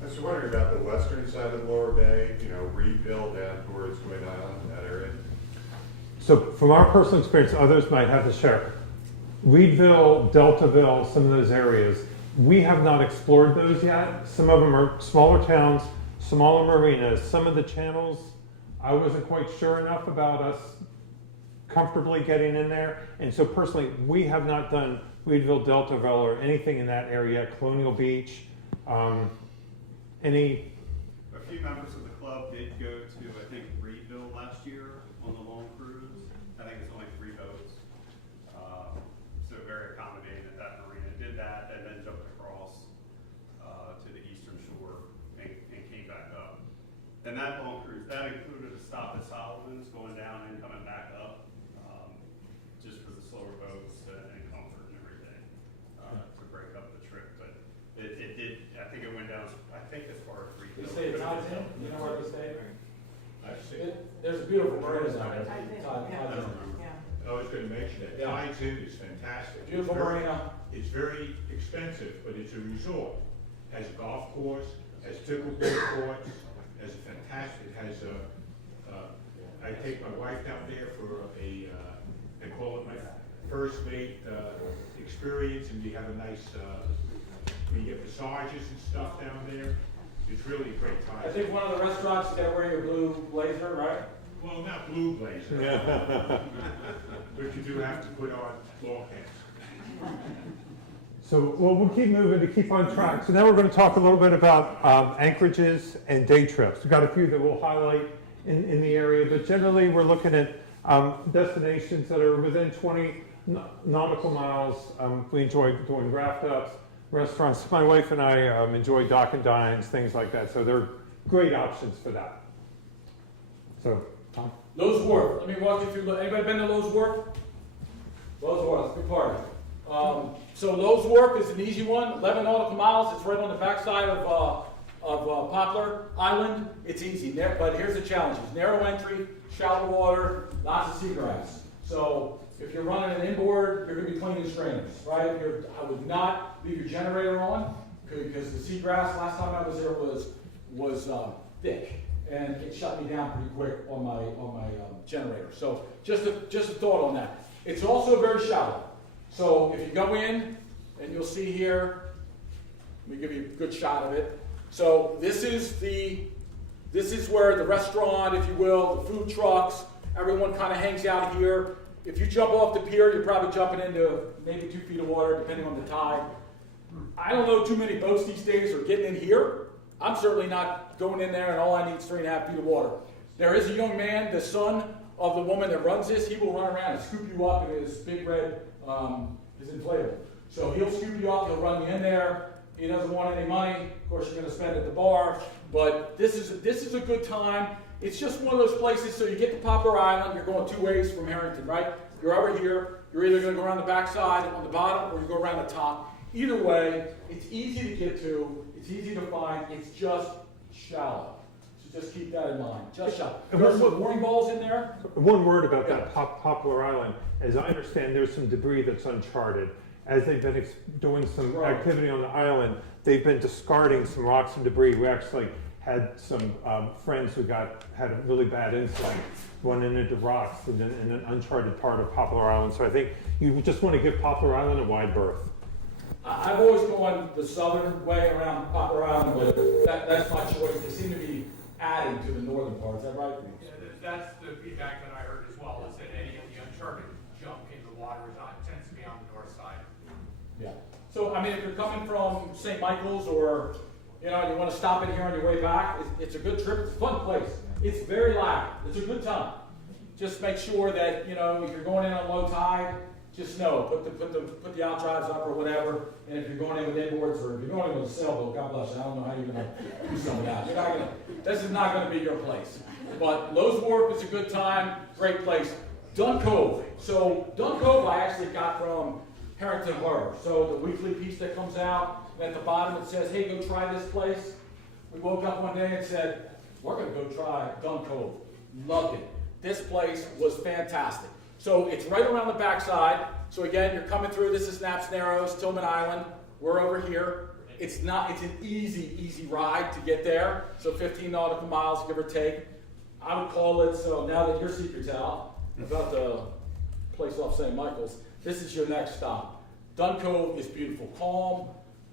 I was wondering about the western side of the Lower Bay, Reedville down towards Twin Island, that area. So from our personal experience, others might have to share. Reedville, Deltaville, some of those areas, we have not explored those yet. Some of them are smaller towns, smaller marinas. Some of the channels, I wasn't quite sure enough about us comfortably getting in there. And so personally, we have not done Reedville, Deltaville, or anything in that area, Colonial Beach. A few members of the club did go to, I think, Reedville last year on the long cruise. I think it's only 3 boats. So very accommodating at that marina. Did that and then jumped across to the eastern shore and came back up. And that long cruise, that included a stop at Solomon's going down and coming back up, just for the slower boats and comfort and everything, to break up the trip. But it did, I think it went down, I think as far as You stay at Tides Inn? You know where we stay? I've seen it. There's a beautiful marina down there. Tides Inn, Tides yeah. Inn. I was going to mention that. Yeah. Tides Inn is fantastic. Beautiful marina. It's very expensive, but it's a resort. Has a golf course, has pickleball courts, has a fantastic, I take my wife down there for I call it my first mate experience, and you have a nice, you get massages and stuff down there. It's really a great time. I think one of the restaurants, you gotta wear your blue blazer, right? Well, not blue blazer. But you do have to put on long pants. So we'll keep moving to keep on track. So now we're going to talk a little bit about anchorages and day trips. We've got a few that we'll highlight in the area, but generally we're looking at destinations that are within 20 nautical miles. We enjoy doing raft ups, restaurants. My wife and I enjoy dock and dines, things like that. So they're great options for that. So, Tom? Lowe's Wharf, let me walk you through, anybody been to Lowe's Wharf? Lowe's Wharf, that's a good part. So Lowe's Wharf is an easy one, 11 nautical miles. It's right on the backside of Poplar Island. It's easy, but here's the challenge. It's narrow entry, shallow water, lots of seagrass. So if you're running an inboard, you're going to be cleaning strainers, right? I would not leave your generator on, because the seagrass last time I was there was thick, and it shut me down pretty quick on my generator. So just a thought on that. It's also very shallow. So if you go in, and you'll see here, let me give you a good shot of it. So this is the This is where the restaurant, if you will, the food trucks, everyone kind of hangs out here. If you jump off the pier, you're probably jumping into maybe 2 feet of water, depending on the tide. I don't know too many boats these days are getting in here. I'm certainly not going in there, and all I need is 3.5 feet of water. There is a young man, the son of the woman that runs this. He will run around and scoop you up in his big red, his inflatable. So he'll scoop you up, he'll run you in there. He doesn't want any money. Of course, you're going to spend it at the bar. But this is a good time. It's just one of those places, so you get to Poplar Island, you're going 2 ways from Herrington, right? You're over here, you're either going to go around the backside on the bottom, or you go around the top. Either way, it's easy to get to, it's easy to find, it's just shallow. So just keep that in mind, just shallow. There's some mooring balls in there. One word about that Poplar Island. As I understand, there's some debris that's uncharted. As they've been doing some activity on the island, they've been discarding some rocks and debris. We actually had some friends who had a really bad incident running into rocks in an uncharted part of Poplar Island. So I think you just want to give Poplar Island a wide berth. I've always gone the southern way around Poplar Island, but that's my choice. They seem to be adding to the northern part. Is that right? Yeah, that's the feedback that I heard as well, is that any of the uncharted jump into the water tends to be on the north side. Yeah. So, I mean, if you're coming from St. Michael's, or, you know, you want to stop in here on your way back, it's a good trip. It's a fun place. It's very loud. It's a good time. Just make sure that, you know, if you're going in on low tide, just know, put the out drives up or whatever. And if you're going in with inboards, or if you're going in with a sailboat, God bless you, I don't know how you're going to do some of that. You're not going to. This is not going to be your place. But Lowe's Wharf is a good time, great place. Dun Cove. So Dun Cove I actually got from Herrington Harbour. So the weekly piece that comes out, and at the bottom it says, hey, go try this place. We woke up one day and said, we're going to go try Dun Cove. Loved it. This place was fantastic. So it's right around the backside. So again, you're coming through, this is Snaps Narrows, Tillman Island. We're over here. It's an easy ride to get there. So 15 nautical miles, give or take. I would call it, so now that your secret's out about the place off St. Michael's, this is your next stop. Dun Cove is beautiful, calm,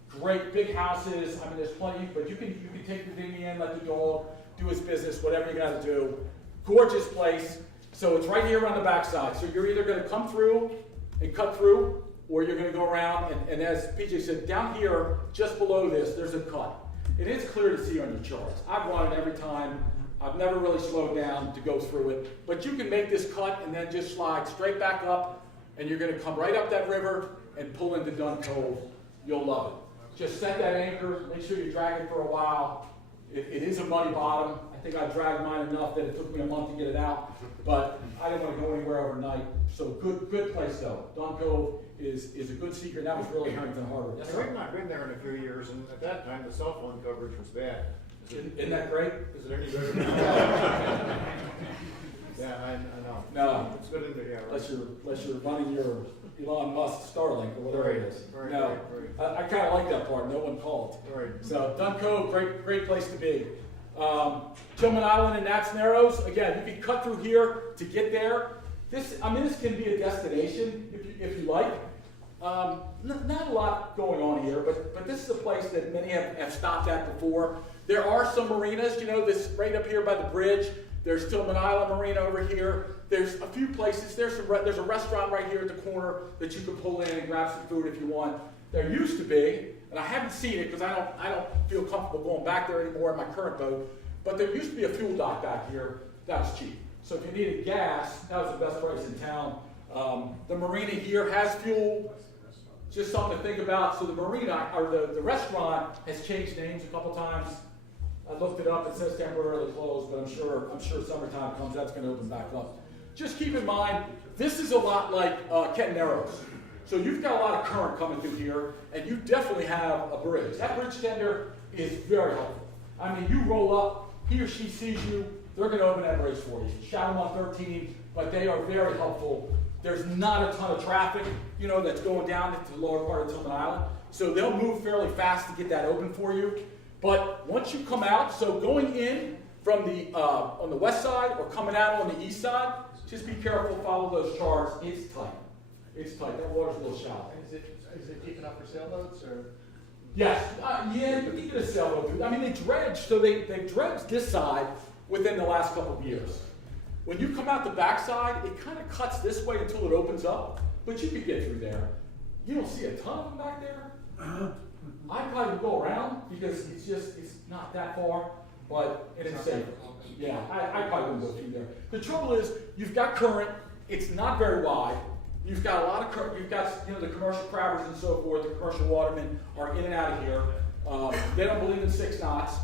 great big houses. I mean, there's plenty, but you can take your dinghy in, let the dog do his business, whatever you got to do. Gorgeous place. So it's right here on the backside. So you're either going to come through and cut through, or you're going to go around. And as PJ said, down here, just below this, there's a cut. It is clear to see on your charts. I've run it every time. I've never really slowed down to go through it. But you can make this cut and then just slide straight back up, and you're going to come right up that river and pull into Dun Cove. You'll love it. Just set that anchor. Make sure you drag it for a while. It is a muddy bottom. I think I dragged mine enough that it took me a month to get it out, but I didn't want to go anywhere overnight. So good place though. Dun Cove is a good secret. That was really Herrington Harbour. Yes, We've not been there in a few years, and at that time the cell phone coverage was bad. Isn't that great? Is it any better now? Yeah, I know. No. It's good in there, yeah. Right. Unless you're running your Elon Musk Starlink or whatever it is. Right, No. right. I kind of like that part. No one called. Right. So Dun Cove, great place to be. Tillman Island and Naps Narrows. Again, you can cut through here to get there. This can be a destination if you like. Not a lot going on here, but this is a place that many have stopped at before. There are some marinas, you know, this right up here by the bridge. There's Tillman Island Marina over here. There's a few places. There's a restaurant right here at the corner that you can pull in and grab some food if you want. There used to be, and I haven't seen it because I don't feel comfortable going back there anymore in my current boat, but there used to be a fuel dock back here that was cheap. So if you needed gas, that was the best price in town. The marina here has fuel. Just something to think about. So the marina, or the restaurant, has changed names a couple times. I looked it up. It says temporarily closed, but I'm sure summertime comes, that's going to open back up. Just keep in mind, this is a lot like Kent Narrows. So you've got a lot of current coming through here, and you definitely have a bridge. That bridge tender is very helpful. I mean, you roll up, he or she sees you, they're going to open that bridge for you. Shout them on 13, but they are very helpful. There's not a ton of traffic, you know, that's going down into the lower part of Tillman Island. So they'll move fairly fast to get that open for you. But once you come out, so going in from the on the west side or coming out on the east side, just be careful, follow those charts. It's tight. It's tight. That water's a little shallow. Is it deep enough for sailboats or? Yes, yeah, you can get a sailboat. I mean, they dredged, so they dredged this side within the last couple of years. When you come out the backside, it kind of cuts this way until it opens up, but you could get through there. You don't see a ton of them back there. I probably would go around because it's not that far, but it is safe. Yeah, I probably wouldn't go through there. The trouble is, you've got current, it's not very wide. You've got a lot of, you've got, the commercial crabbers and so forth, the commercial watermen are in and out of here. They don't believe in 6 knots.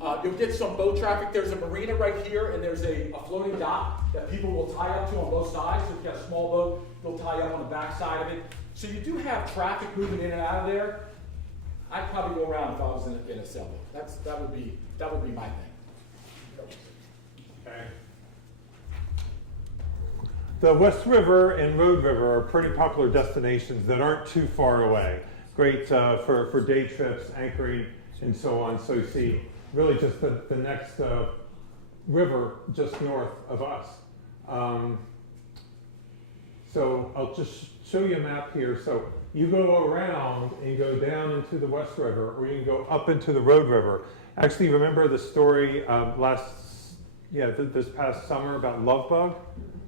You'll get some boat traffic. There's a marina right here, and there's a floating dock that people will tie up to on both sides. So if you have a small boat, they'll tie up on the back side of it. So you do have traffic moving in and out of there. I'd probably go around if I was in a sailboat. That would be my thing. Okay. The West River and Rhode River are pretty popular destinations that aren't too far away. Great for day trips, anchoring, and so on. So you see really just the next river just north of us. So I'll just show you a map here. So you go around and you go down into the West River, or you can go up into the Rhode River. Actually, remember the story this past summer about Lovebug,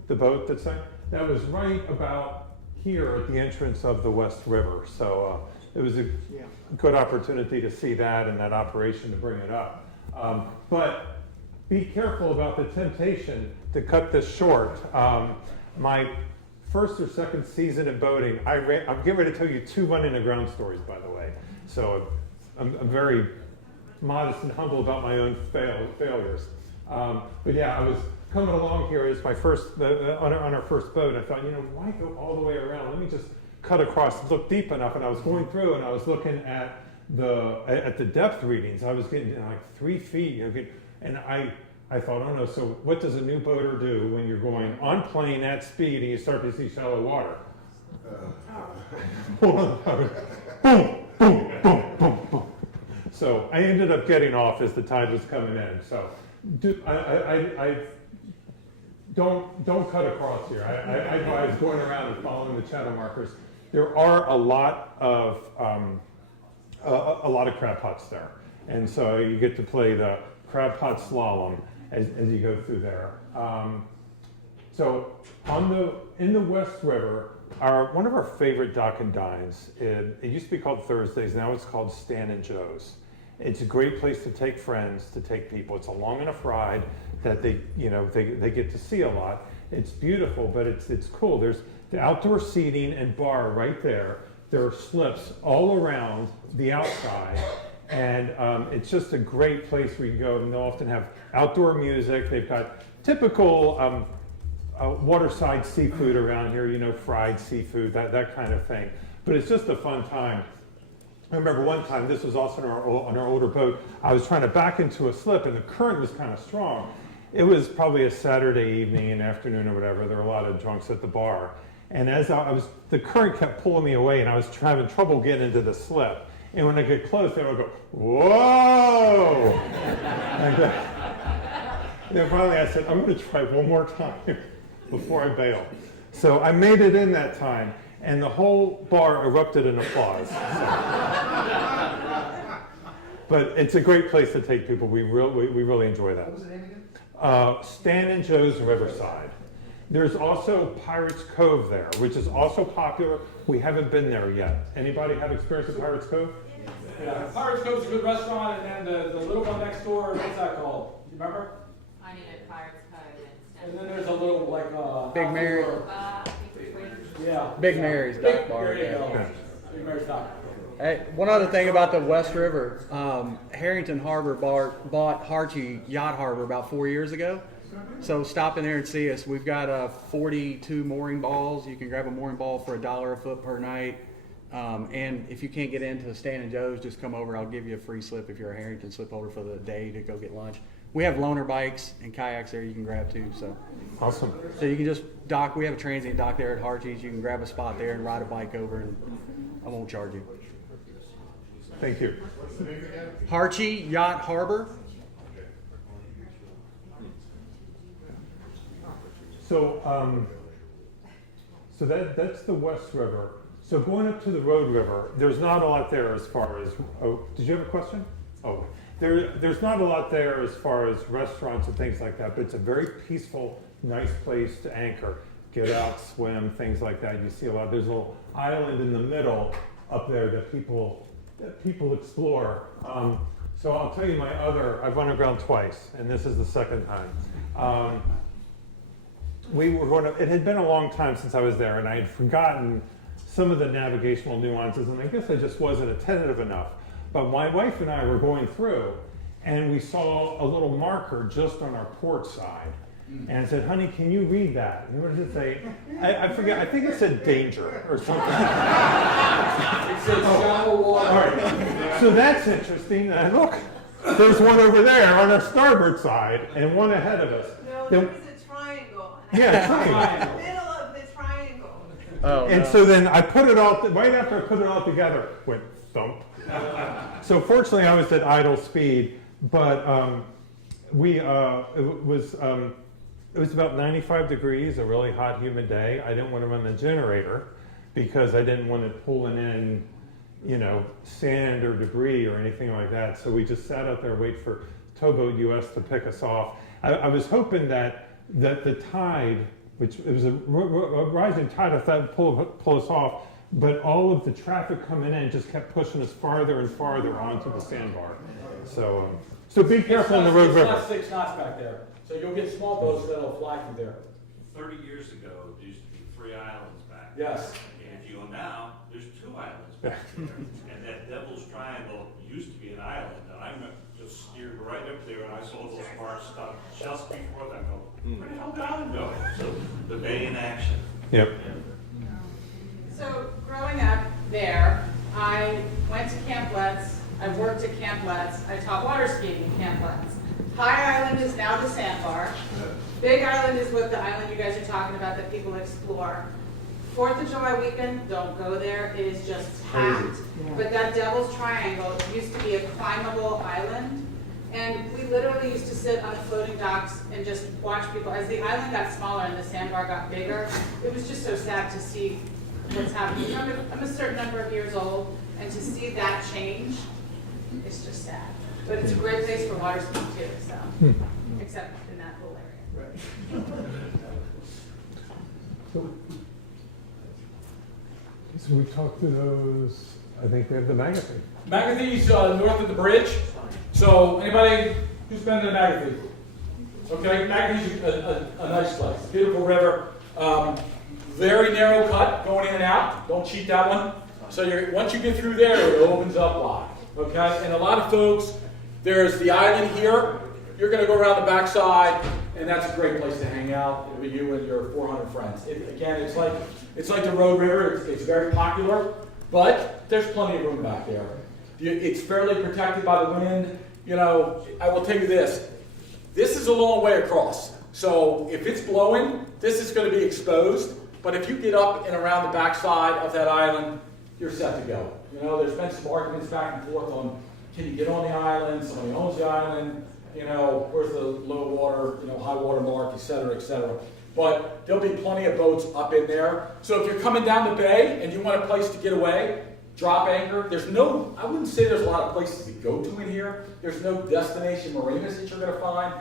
the boat that sank? That was right about here at the entrance of the West River. So it was a good opportunity to see that and that operation to bring it up. But be careful about the temptation to cut this short. My first or second season in boating, I'm getting ready to tell you 2 running aground stories, by the way. So I'm very modest and humble about my own failures. But yeah, I was coming along here as my first, on our first boat. I thought, why go all the way around? Let me just cut across, look deep enough. And I was going through and I was looking at the depth readings. I was getting like 3 feet. And I thought, oh no, so what does a new boater do when you're going on plane at speed and you start to see shallow water? Boom, boom, boom, boom, boom. So I ended up getting off as the tide was coming in. So don't cut across here. I advise going around and following the channel markers. There are a lot of crab pots there, and so you get to play the crab pot slalom as you go through there. So in the West River, one of our favorite dock and dines. It used to be called Thursdays. Now it's called Stan and Joe's. It's a great place to take friends, to take people. It's a long enough ride that they get to see a lot. It's beautiful, but it's cool. There's the outdoor seating and bar right there. There are slips all around the outside, and it's just a great place where you go. And they'll often have outdoor music. They've got typical waterside seafood around here, fried seafood, that kind of thing. But it's just a fun time. I remember one time, this was also on our older boat, I was trying to back into a slip and the current was kind of strong. It was probably a Saturday evening and afternoon or whatever. There were a lot of drunks at the bar. And as the current kept pulling me away and I was having trouble getting into the slip. And when I get close, they would go, whoa! And finally I said, I'm going to try one more time before I bail. So I made it in that time. And the whole bar erupted in applause. But it's a great place to take people. We really enjoy that. What was the name again? Stan and Joe's Riverside. There's also Pirates Cove there, which is also popular. We haven't been there yet. Anybody have experience at Pirates Cove? Yeah, Pirates Cove is a good restaurant, and then the little one next door, what's that called? You remember? I need a Pirates Cove And then there's a little Big Mary. Yeah. Big Mary's Dock Bar. There you go. Big Mary's Dock. Hey, one other thing about the West River, Herrington Harbour bought Harchie Yacht Harbor about 4 years ago. So stop in there and see us. We've got 42 mooring balls. You can grab a mooring ball for $1 a foot per night. And if you can't get into the Stan and Joe's, just come over. I'll give you a free slip if you're a Herrington slip holder for the day to go get lunch. We have loaner bikes and kayaks there you can grab too. So awesome. So you can just dock. We have a transient dock there at Harchie's. You can grab a spot there and ride a bike over, and I won't charge you. Thank you. Harchie Yacht Harbor. So, that's the West River. So going up to the Rhode River, there's not a lot there as far as, oh, did you have a question? Oh, there's not a lot there as far as restaurants and things like that, but it's a very peaceful, nice place to anchor. Get out, swim, things like that. You see a lot. There's a little island in the middle up there that people explore. So I'll tell you I've run aground twice, and this is the second time. It had been a long time since I was there, and I had forgotten some of the navigational nuances, and I guess I just wasn't attentive enough. But my wife and I were going through, and we saw a little marker just on our port side. And I said, honey, can you read that? And what does it say? I forget, I think it said danger or something. It says shallow water. All right. So that's interesting. And look, there's one over there on our starboard side and one ahead of us. No, there was a triangle. Yeah, triangle. Middle of the triangle. Oh, and so then I put it all, right after I put it all together, went thump. So fortunately I was at idle speed, but it was about 95 degrees, a really hot, humid day. I didn't want to run the generator because I didn't want it pulling in, sand or debris or anything like that. So we just sat out there, wait for Towboat US to pick us off. I was hoping that the tide, which it was a rising tide, I thought would pull us off, but all of the traffic coming in just kept pushing us farther and farther onto the sandbar. So be careful on the Rhode River. It's not 6 knots back there, so you'll get small boats that'll fly through there. 30 years ago, there used to be 3 islands back there. Yes. And if you go now, there's 2 islands back there. And that Devil's Triangle used to be an island, and I just steered right up there, and I saw those marks stop just before that. I go, where the hell did the island go? So the bay in action. Yep. So growing up there, I went to Camp Letts, I worked at Camp Letts, I taught water skiing at Camp Letts. High Island is now the sandbar. Big Island is what the island you guys are talking about that people explore. 4th of July weekend, don't go there, it is just packed. But that Devil's Triangle used to be a climbable island, and we literally used to sit on the floating docks and just watch people. As the island got smaller and the sandbar got bigger, it was just so sad to see what's happening. I'm a certain number of years old, and to see that change, it's just sad. But it's a great place for water skiing too, so, except in that whole area. So we talked to those, I think we have the Magazine. Magathee's north of the bridge. So anybody who's been to Magathee? Okay, Magathee's a nice place. Beautiful river. Very narrow cut going in and out. Don't cheat that one. So once you get through there, it opens up wide. Okay, and a lot of folks, there's the island here. You're going to go around the backside, and that's a great place to hang out. It'll be you and your 400 friends. Again, it's like the Rhode River. It's very popular, but there's plenty of room back there. It's fairly protected by the wind. I will tell you this. This is a long way across. So if it's blowing, this is going to be exposed. But if you get up and around the backside of that island, you're set to go. There's been some arguments back and forth on, can you get on the island? Somebody owns the island. Where's the low water, high water mark, et cetera, et cetera. But there'll be plenty of boats up in there. So if you're coming down the bay and you want a place to get away, drop anchor. I wouldn't say there's a lot of places to go to in here. There's no destination marinas that you're going to find.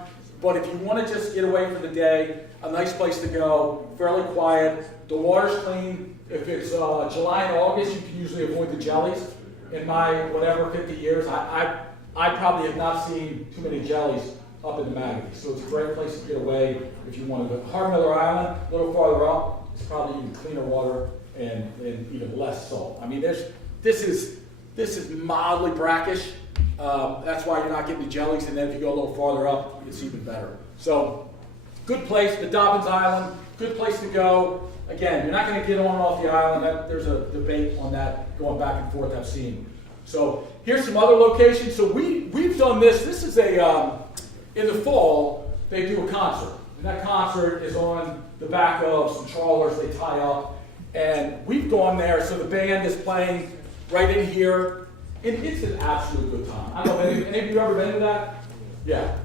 But if you want to just get away for the day, a nice place to go, fairly quiet. The water's clean. If it's July and August, you can usually avoid the jellies. In my 50 years, I probably have not seen too many jellies up in the Magathee. So it's a great place to get away if you want to go. Harbour Island, a little farther up, it's probably even cleaner water and even less salt. I mean, this is mildly brackish. That's why you're not getting the jellies, and then if you go a little farther up, it's even better. So, good place, the Dobbins Island, good place to go. Again, you're not going to get on and off the island. There's a debate on that going back and forth I've seen. So, here's some other locations. So we've done this. This is in the fall, they do a concert. And that concert is on the back of some trawlers they tie up. And we've gone there, so the band is playing right in here. And it's an absolute good time. I don't know if any of you ever been to that? Yeah,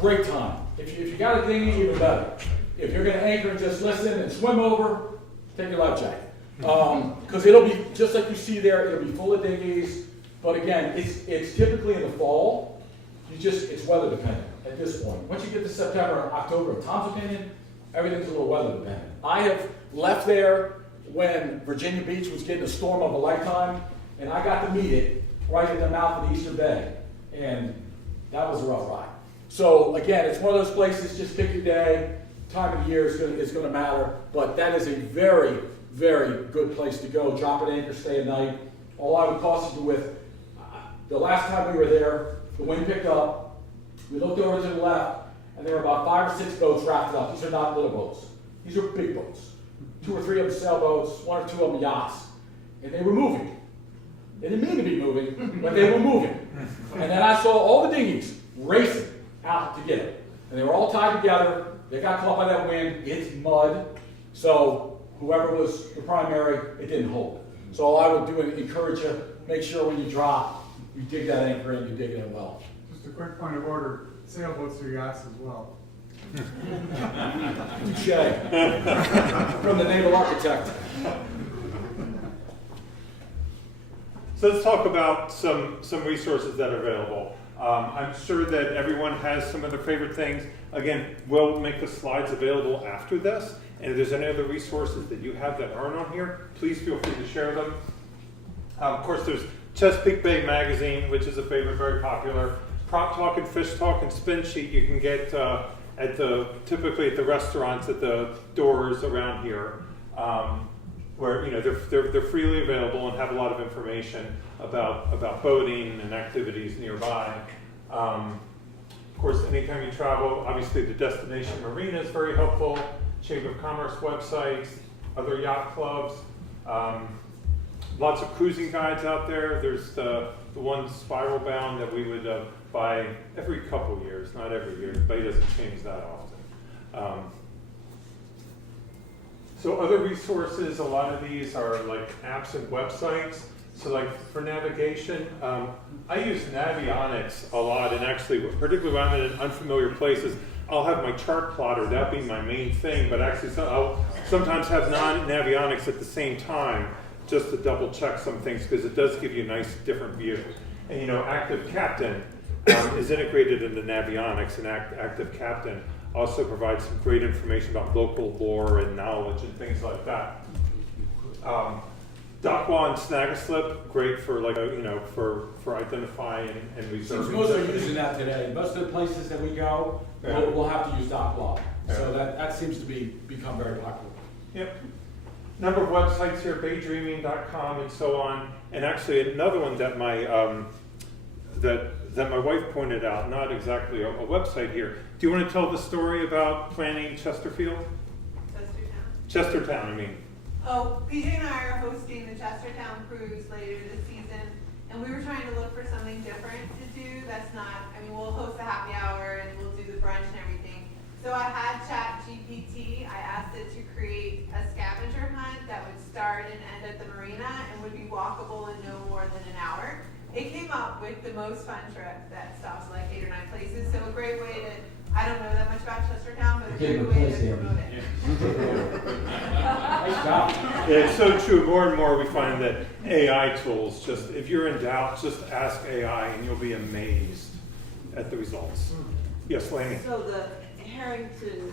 great time. If you got a dinghy, even better. If you're going to anchor and just listen and swim over, take your life jacket. Because it'll be, just like you see there, it'll be full of dinghies, but again, it's typically in the fall. It's weather dependent at this point. Once you get to September and October, in Tom's opinion, everything's a little weather dependent. I have left there when Virginia Beach was getting a storm of a lifetime, and I got to meet it right in the mouth of the Eastern Bay, and that was a rough ride. So again, it's one of those places, just pick your day, time of the year is going to matter, but that is a very, very good place to go. Drop an anchor, stay a night. All I would caution you with, the last time we were there, the wind picked up, we looked over to the left, and there were about 5 or 6 boats rafted up. These are not little boats. These are big boats. 2 or 3 of them sailboats, 1 or 2 of them yachts, and they were moving. They didn't mean to be moving, but they were moving. And then I saw all the dinghies racing out to get it. And they were all tied together. They got caught by that wind. It's mud. So whoever was the primary, it didn't hold. So all I would do is encourage you, make sure when you drop, you dig that anchor in, you dig it in well. Just a quick point of order, sailboats are yachts as well. Touche. From the naval architect. So let's talk about some resources that are available. I'm sure that everyone has some of their favorite things. Again, we'll make the slides available after this. And if there's any other resources that you have that aren't on here, please feel free to share them. Of course, there's Chesapeake Bay Magazine, which is a favorite, very popular. Prop Talk and Fish Talk and Spin Sheet you can get typically at the restaurants at the doors around here, where they're freely available and have a lot of information about boating and activities nearby. Of course, anytime you travel, obviously the destination Marina is very helpful. Chamber of Commerce websites, other yacht clubs. Lots of cruising guides out there. There's the one Spiral Bound that we would buy every couple years, not every year. Bay doesn't change that often. So other resources, a lot of these are like apps and websites. So like for navigation, I use Navionics a lot, and actually, particularly when I'm in unfamiliar places, I'll have my chart plotter, that being my main thing, but actually I'll sometimes have Navionics at the same time, just to double check some things, because it does give you a nice different view. And Active Captain is integrated into Navionics, and Active Captain also provides some great information about local lore and knowledge and things like that. Dockwall and Snag-a-Slip, great for for identifying and reserving. Most are using that today. Most of the places that we go, we'll have to use Dockwall. So that seems to become very popular. Yep. Number of websites here, baydreaming.com and so on. And actually another one that my wife pointed out, not exactly a website here. Do you want to tell the story about planning Chesterfield? Chestertown, I mean. Oh, PJ and I are hosting the Chestertown cruise later this season, and we were trying to look for something different to do that's not, we'll host a happy hour and we'll do the brunch and everything. So I had ChatGPT, I asked it to create a scavenger hunt that would start and end at the marina and would be walkable in no more than an hour. It came up with the most fun trip that stops like 8 or 9 places, so a great way to, I don't know that much about Chestertown, but a great way to promote it. Yeah, it's so true. More and more we find that AI tools, just if you're in doubt, just ask AI and you'll be amazed at the results. Yes, Laney. So the Herrington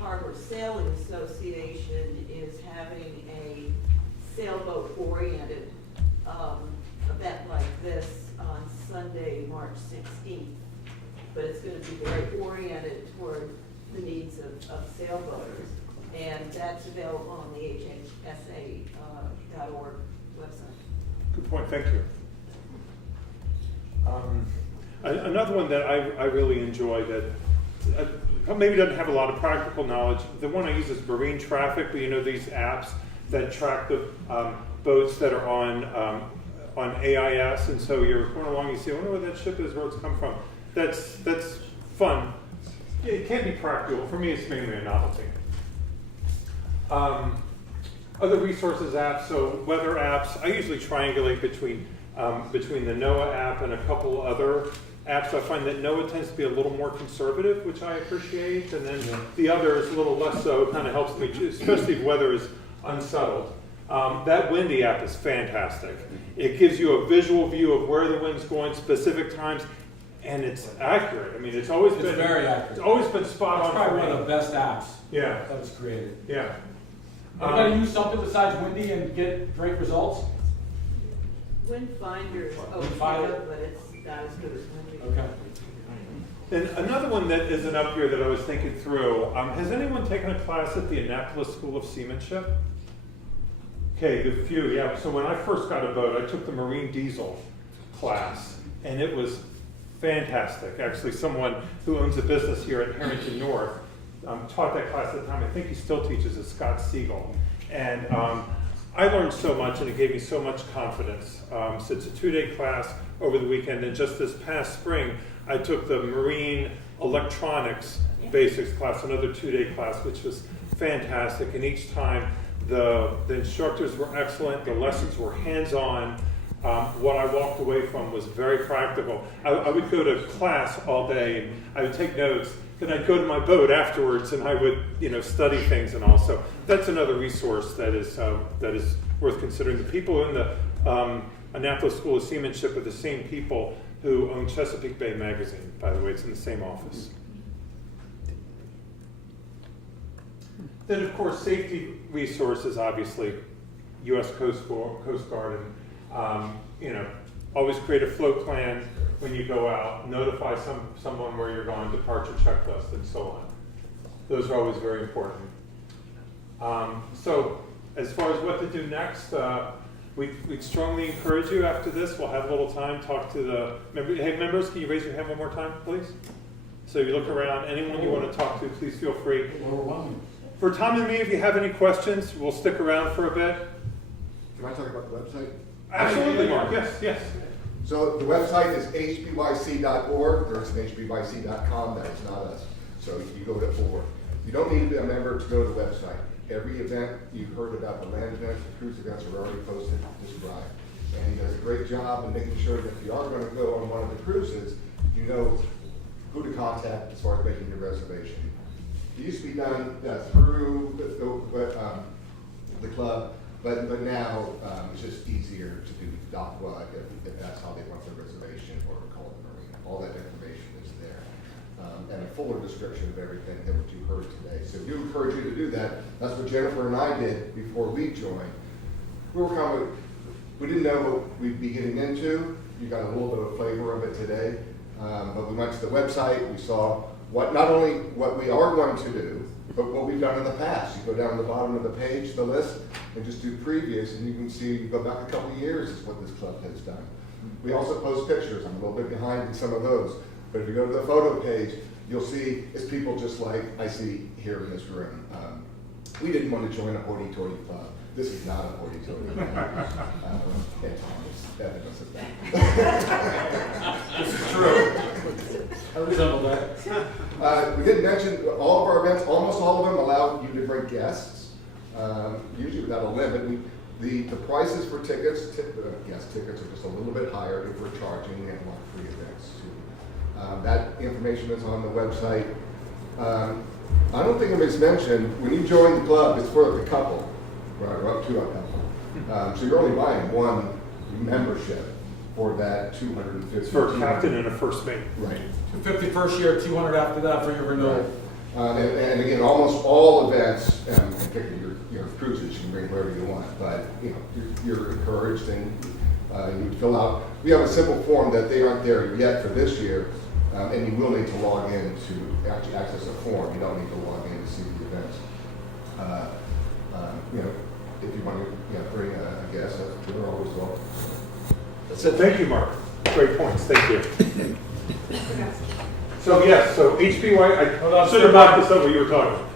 Harbour Sailing Association is having a sailboat-oriented event like this on Sunday, March 16th. But it's going to be very oriented toward the needs of sailboaters. And that's available on the hhsa.org website. Good point, thank you. Another one that I really enjoy that maybe doesn't have a lot of practical knowledge, the one I use is Marine Traffic, but these apps that track the boats that are on AIS, and so you're going along, you see, I wonder where that ship is, where it's come from. That's fun. It can be practical. For me, it's mainly a novelty. Other resources apps, so weather apps. I usually triangulate between the NOAA app and a couple other apps. I find that NOAA tends to be a little more conservative, which I appreciate, and then the other is a little less so. It kind of helps me, especially if weather is unsettled. That windy app is fantastic. It gives you a visual view of where the wind's going, specific times, and it's accurate. I mean, it's always been very accurate. It's always been spot on. It's probably for one me. of the best apps Yeah. that was created. Yeah. Anybody use something besides Windy and get great results? Windfinder is okay, Windfinder? but it's not as good as Windy. Okay. And another one that isn't up here that I was thinking through, has anyone taken a class at the Annapolis School of Seamanship? Okay, the few, yeah. So when I first got a boat, I took the marine diesel class, and it was fantastic. Actually, someone who owns a business here at Herrington North taught that class at the time. I think he still teaches it, Scott Siegel. And I learned so much, and it gave me so much confidence. So it's a 2-day class over the weekend, and just this past spring, I took the Marine Electronics Basics class, another 2-day class, which was fantastic. And each time, the instructors were excellent, the lessons were hands-on. What I walked away from was very practical. I would go to class all day, and I would take notes, then I'd go to my boat afterwards, and I would, study things and all. So that's another resource that is worth considering. The people in the Annapolis School of Seamanship are the same people who own Chesapeake Bay magazine, by the way. It's in the same office. Then, of course, safety resources, obviously, U.S. Coast Guard, and always create a float plan when you go out, notify someone where you're going, departure checklist, and so on. Those are always very important. So, as far as what to do next, we'd strongly encourage you after this. We'll have a little time, talk to the members. Hey, members, can you raise your hand one more time, please? So you look around, anyone you want to talk to, please feel free. For Tom and me, if you have any questions, we'll stick around for a bit. Can I talk about the website? Absolutely, Mark. Yes. So the website is hbyc.org. There's an hbyc.com. That is not us. So you go to or. You don't need to be a member to go to the website. Every event you've heard about, the land events, the cruise events are already posted, described. And he does a great job in making sure that if you are going to go on one of the cruises, you know who to contact as far as making your reservation. It used to be done through the club, but now it's just easier to do .club if that's how they want their reservation, or call it the Marina. All that information is there. And a fuller description of everything that what you heard today. So we encourage you to do that. That's what Jennifer and I did before we joined. We didn't know what we'd be getting into. You got a little bit of flavor of it today. But we went to the website, we saw not only what we are going to do, but what we've done in the past. You go down to the bottom of the page, the list, and just do previous, and you can see, you go back a couple of years is what this club has done. We also post pictures. I'm a little bit behind in some of those. But if you go to the photo page, you'll see it's people just like I see here in this room. We didn't want to join a hoity-toity club. This is not a hoity-toity club. And Tom is evidence of that. This is true. I resemble that. We didn't mention all of our events, almost all of them allow you to bring guests, usually without a limit. The prices for tickets, guest tickets are just a little bit higher if we're charging, and a lot of free events too. That information is on the website. I don't think it was mentioned, when you join the club, it's for the couple, right, or up to a couple. So you're only buying one membership for that $250. For a captain and a first mate. Right. $250 first year, $200 after that for your renewal. Right. And again, almost all events, particularly your cruises, you can bring wherever you want, but you're encouraged, and you fill out. We have a simple form that they aren't there yet for this year, and you will need to log in to actually access a form. You don't need to log in to see the events. If you want to bring a guest, they're always welcome. So thank you, Mark. Great points. Thank you. So yes, so HBY. I should have backed this up what you were talking.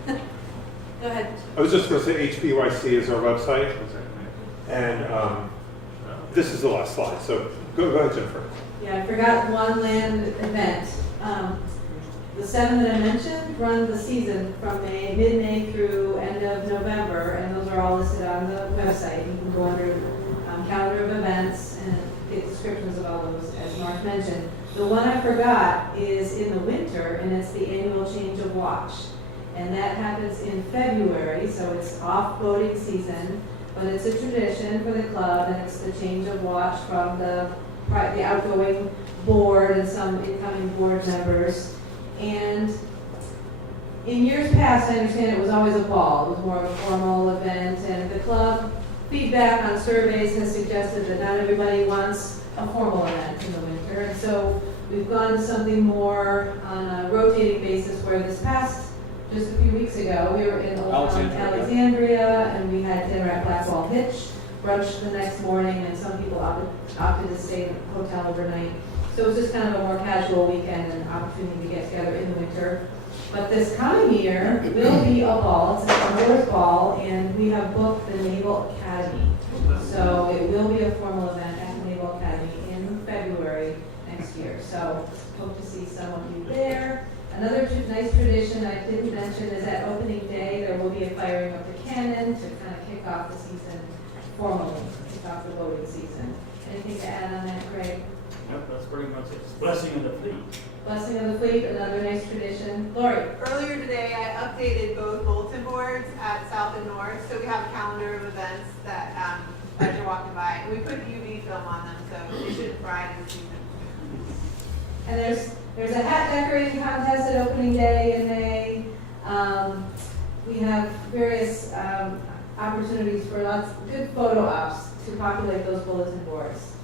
Go ahead. I was just going to say HBYC is our website, and this is the last slide. So go ahead, Jennifer. Yeah, I forgot one land event. The 7 that I mentioned run the season from mid-May through end of November, and those are all listed on the website. You can go under calendar of events and get descriptions of all those, as Mark mentioned. The one I forgot is in the winter, and it's the annual change of watch. And that happens in February, so it's off boating season. but it's a tradition for the club, and it's the change of watch from the outgoing board and some incoming board members. And in years past, I understand it was always a ball. It was more of a formal event, and the club feedback on surveys has suggested that not everybody wants a formal event in the winter. And so we've gone to something more on a rotating basis, where this past, just a few weeks ago, we were in Alexandria, and we had dinner at Blackwall Hitch, brunch the next morning, and some people opted to stay in the hotel overnight. So it was just kind of a more casual weekend and opportunity to get together in the winter. But this coming year will be a ball. It's an outdoors ball, and we have booked the Naval Academy. So it will be a formal event at the Naval Academy in February next year. So hope to see some of you there. Another nice tradition I didn't mention is at opening day, there will be a firing of the cannon to kind of kick off the season formally, kick off the boating season. Anything to add on that, Craig? Nope, that's pretty much it. Blessing of the fleet. Blessing of the fleet, another nice tradition. Lori? Earlier today, I updated both bulletin boards at South and North, so we have a calendar of events that as you're walking by. And we put UV film on them, so they shouldn't fry this season. And there's a hat decorating contest at opening day in May. We have various opportunities for lots of good photo ops to populate those bulletin boards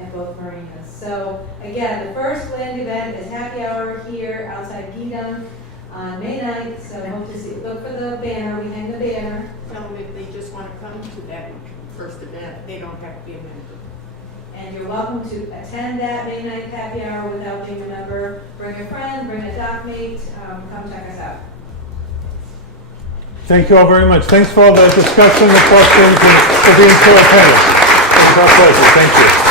at both marinas. So again, the first land event is happy hour here outside Geedom on May 9th. So I hope to see, look for the banner, we hang the banner. Tell them if they just want to come to that first event, they don't have to be a member. And you're welcome to attend that May 9th happy hour without being a member. Bring a friend, bring a dockmate, come check us out. Thank you all very much. Thanks for all the discussion, the questions, and for being so attentive. It was our pleasure. Thank you.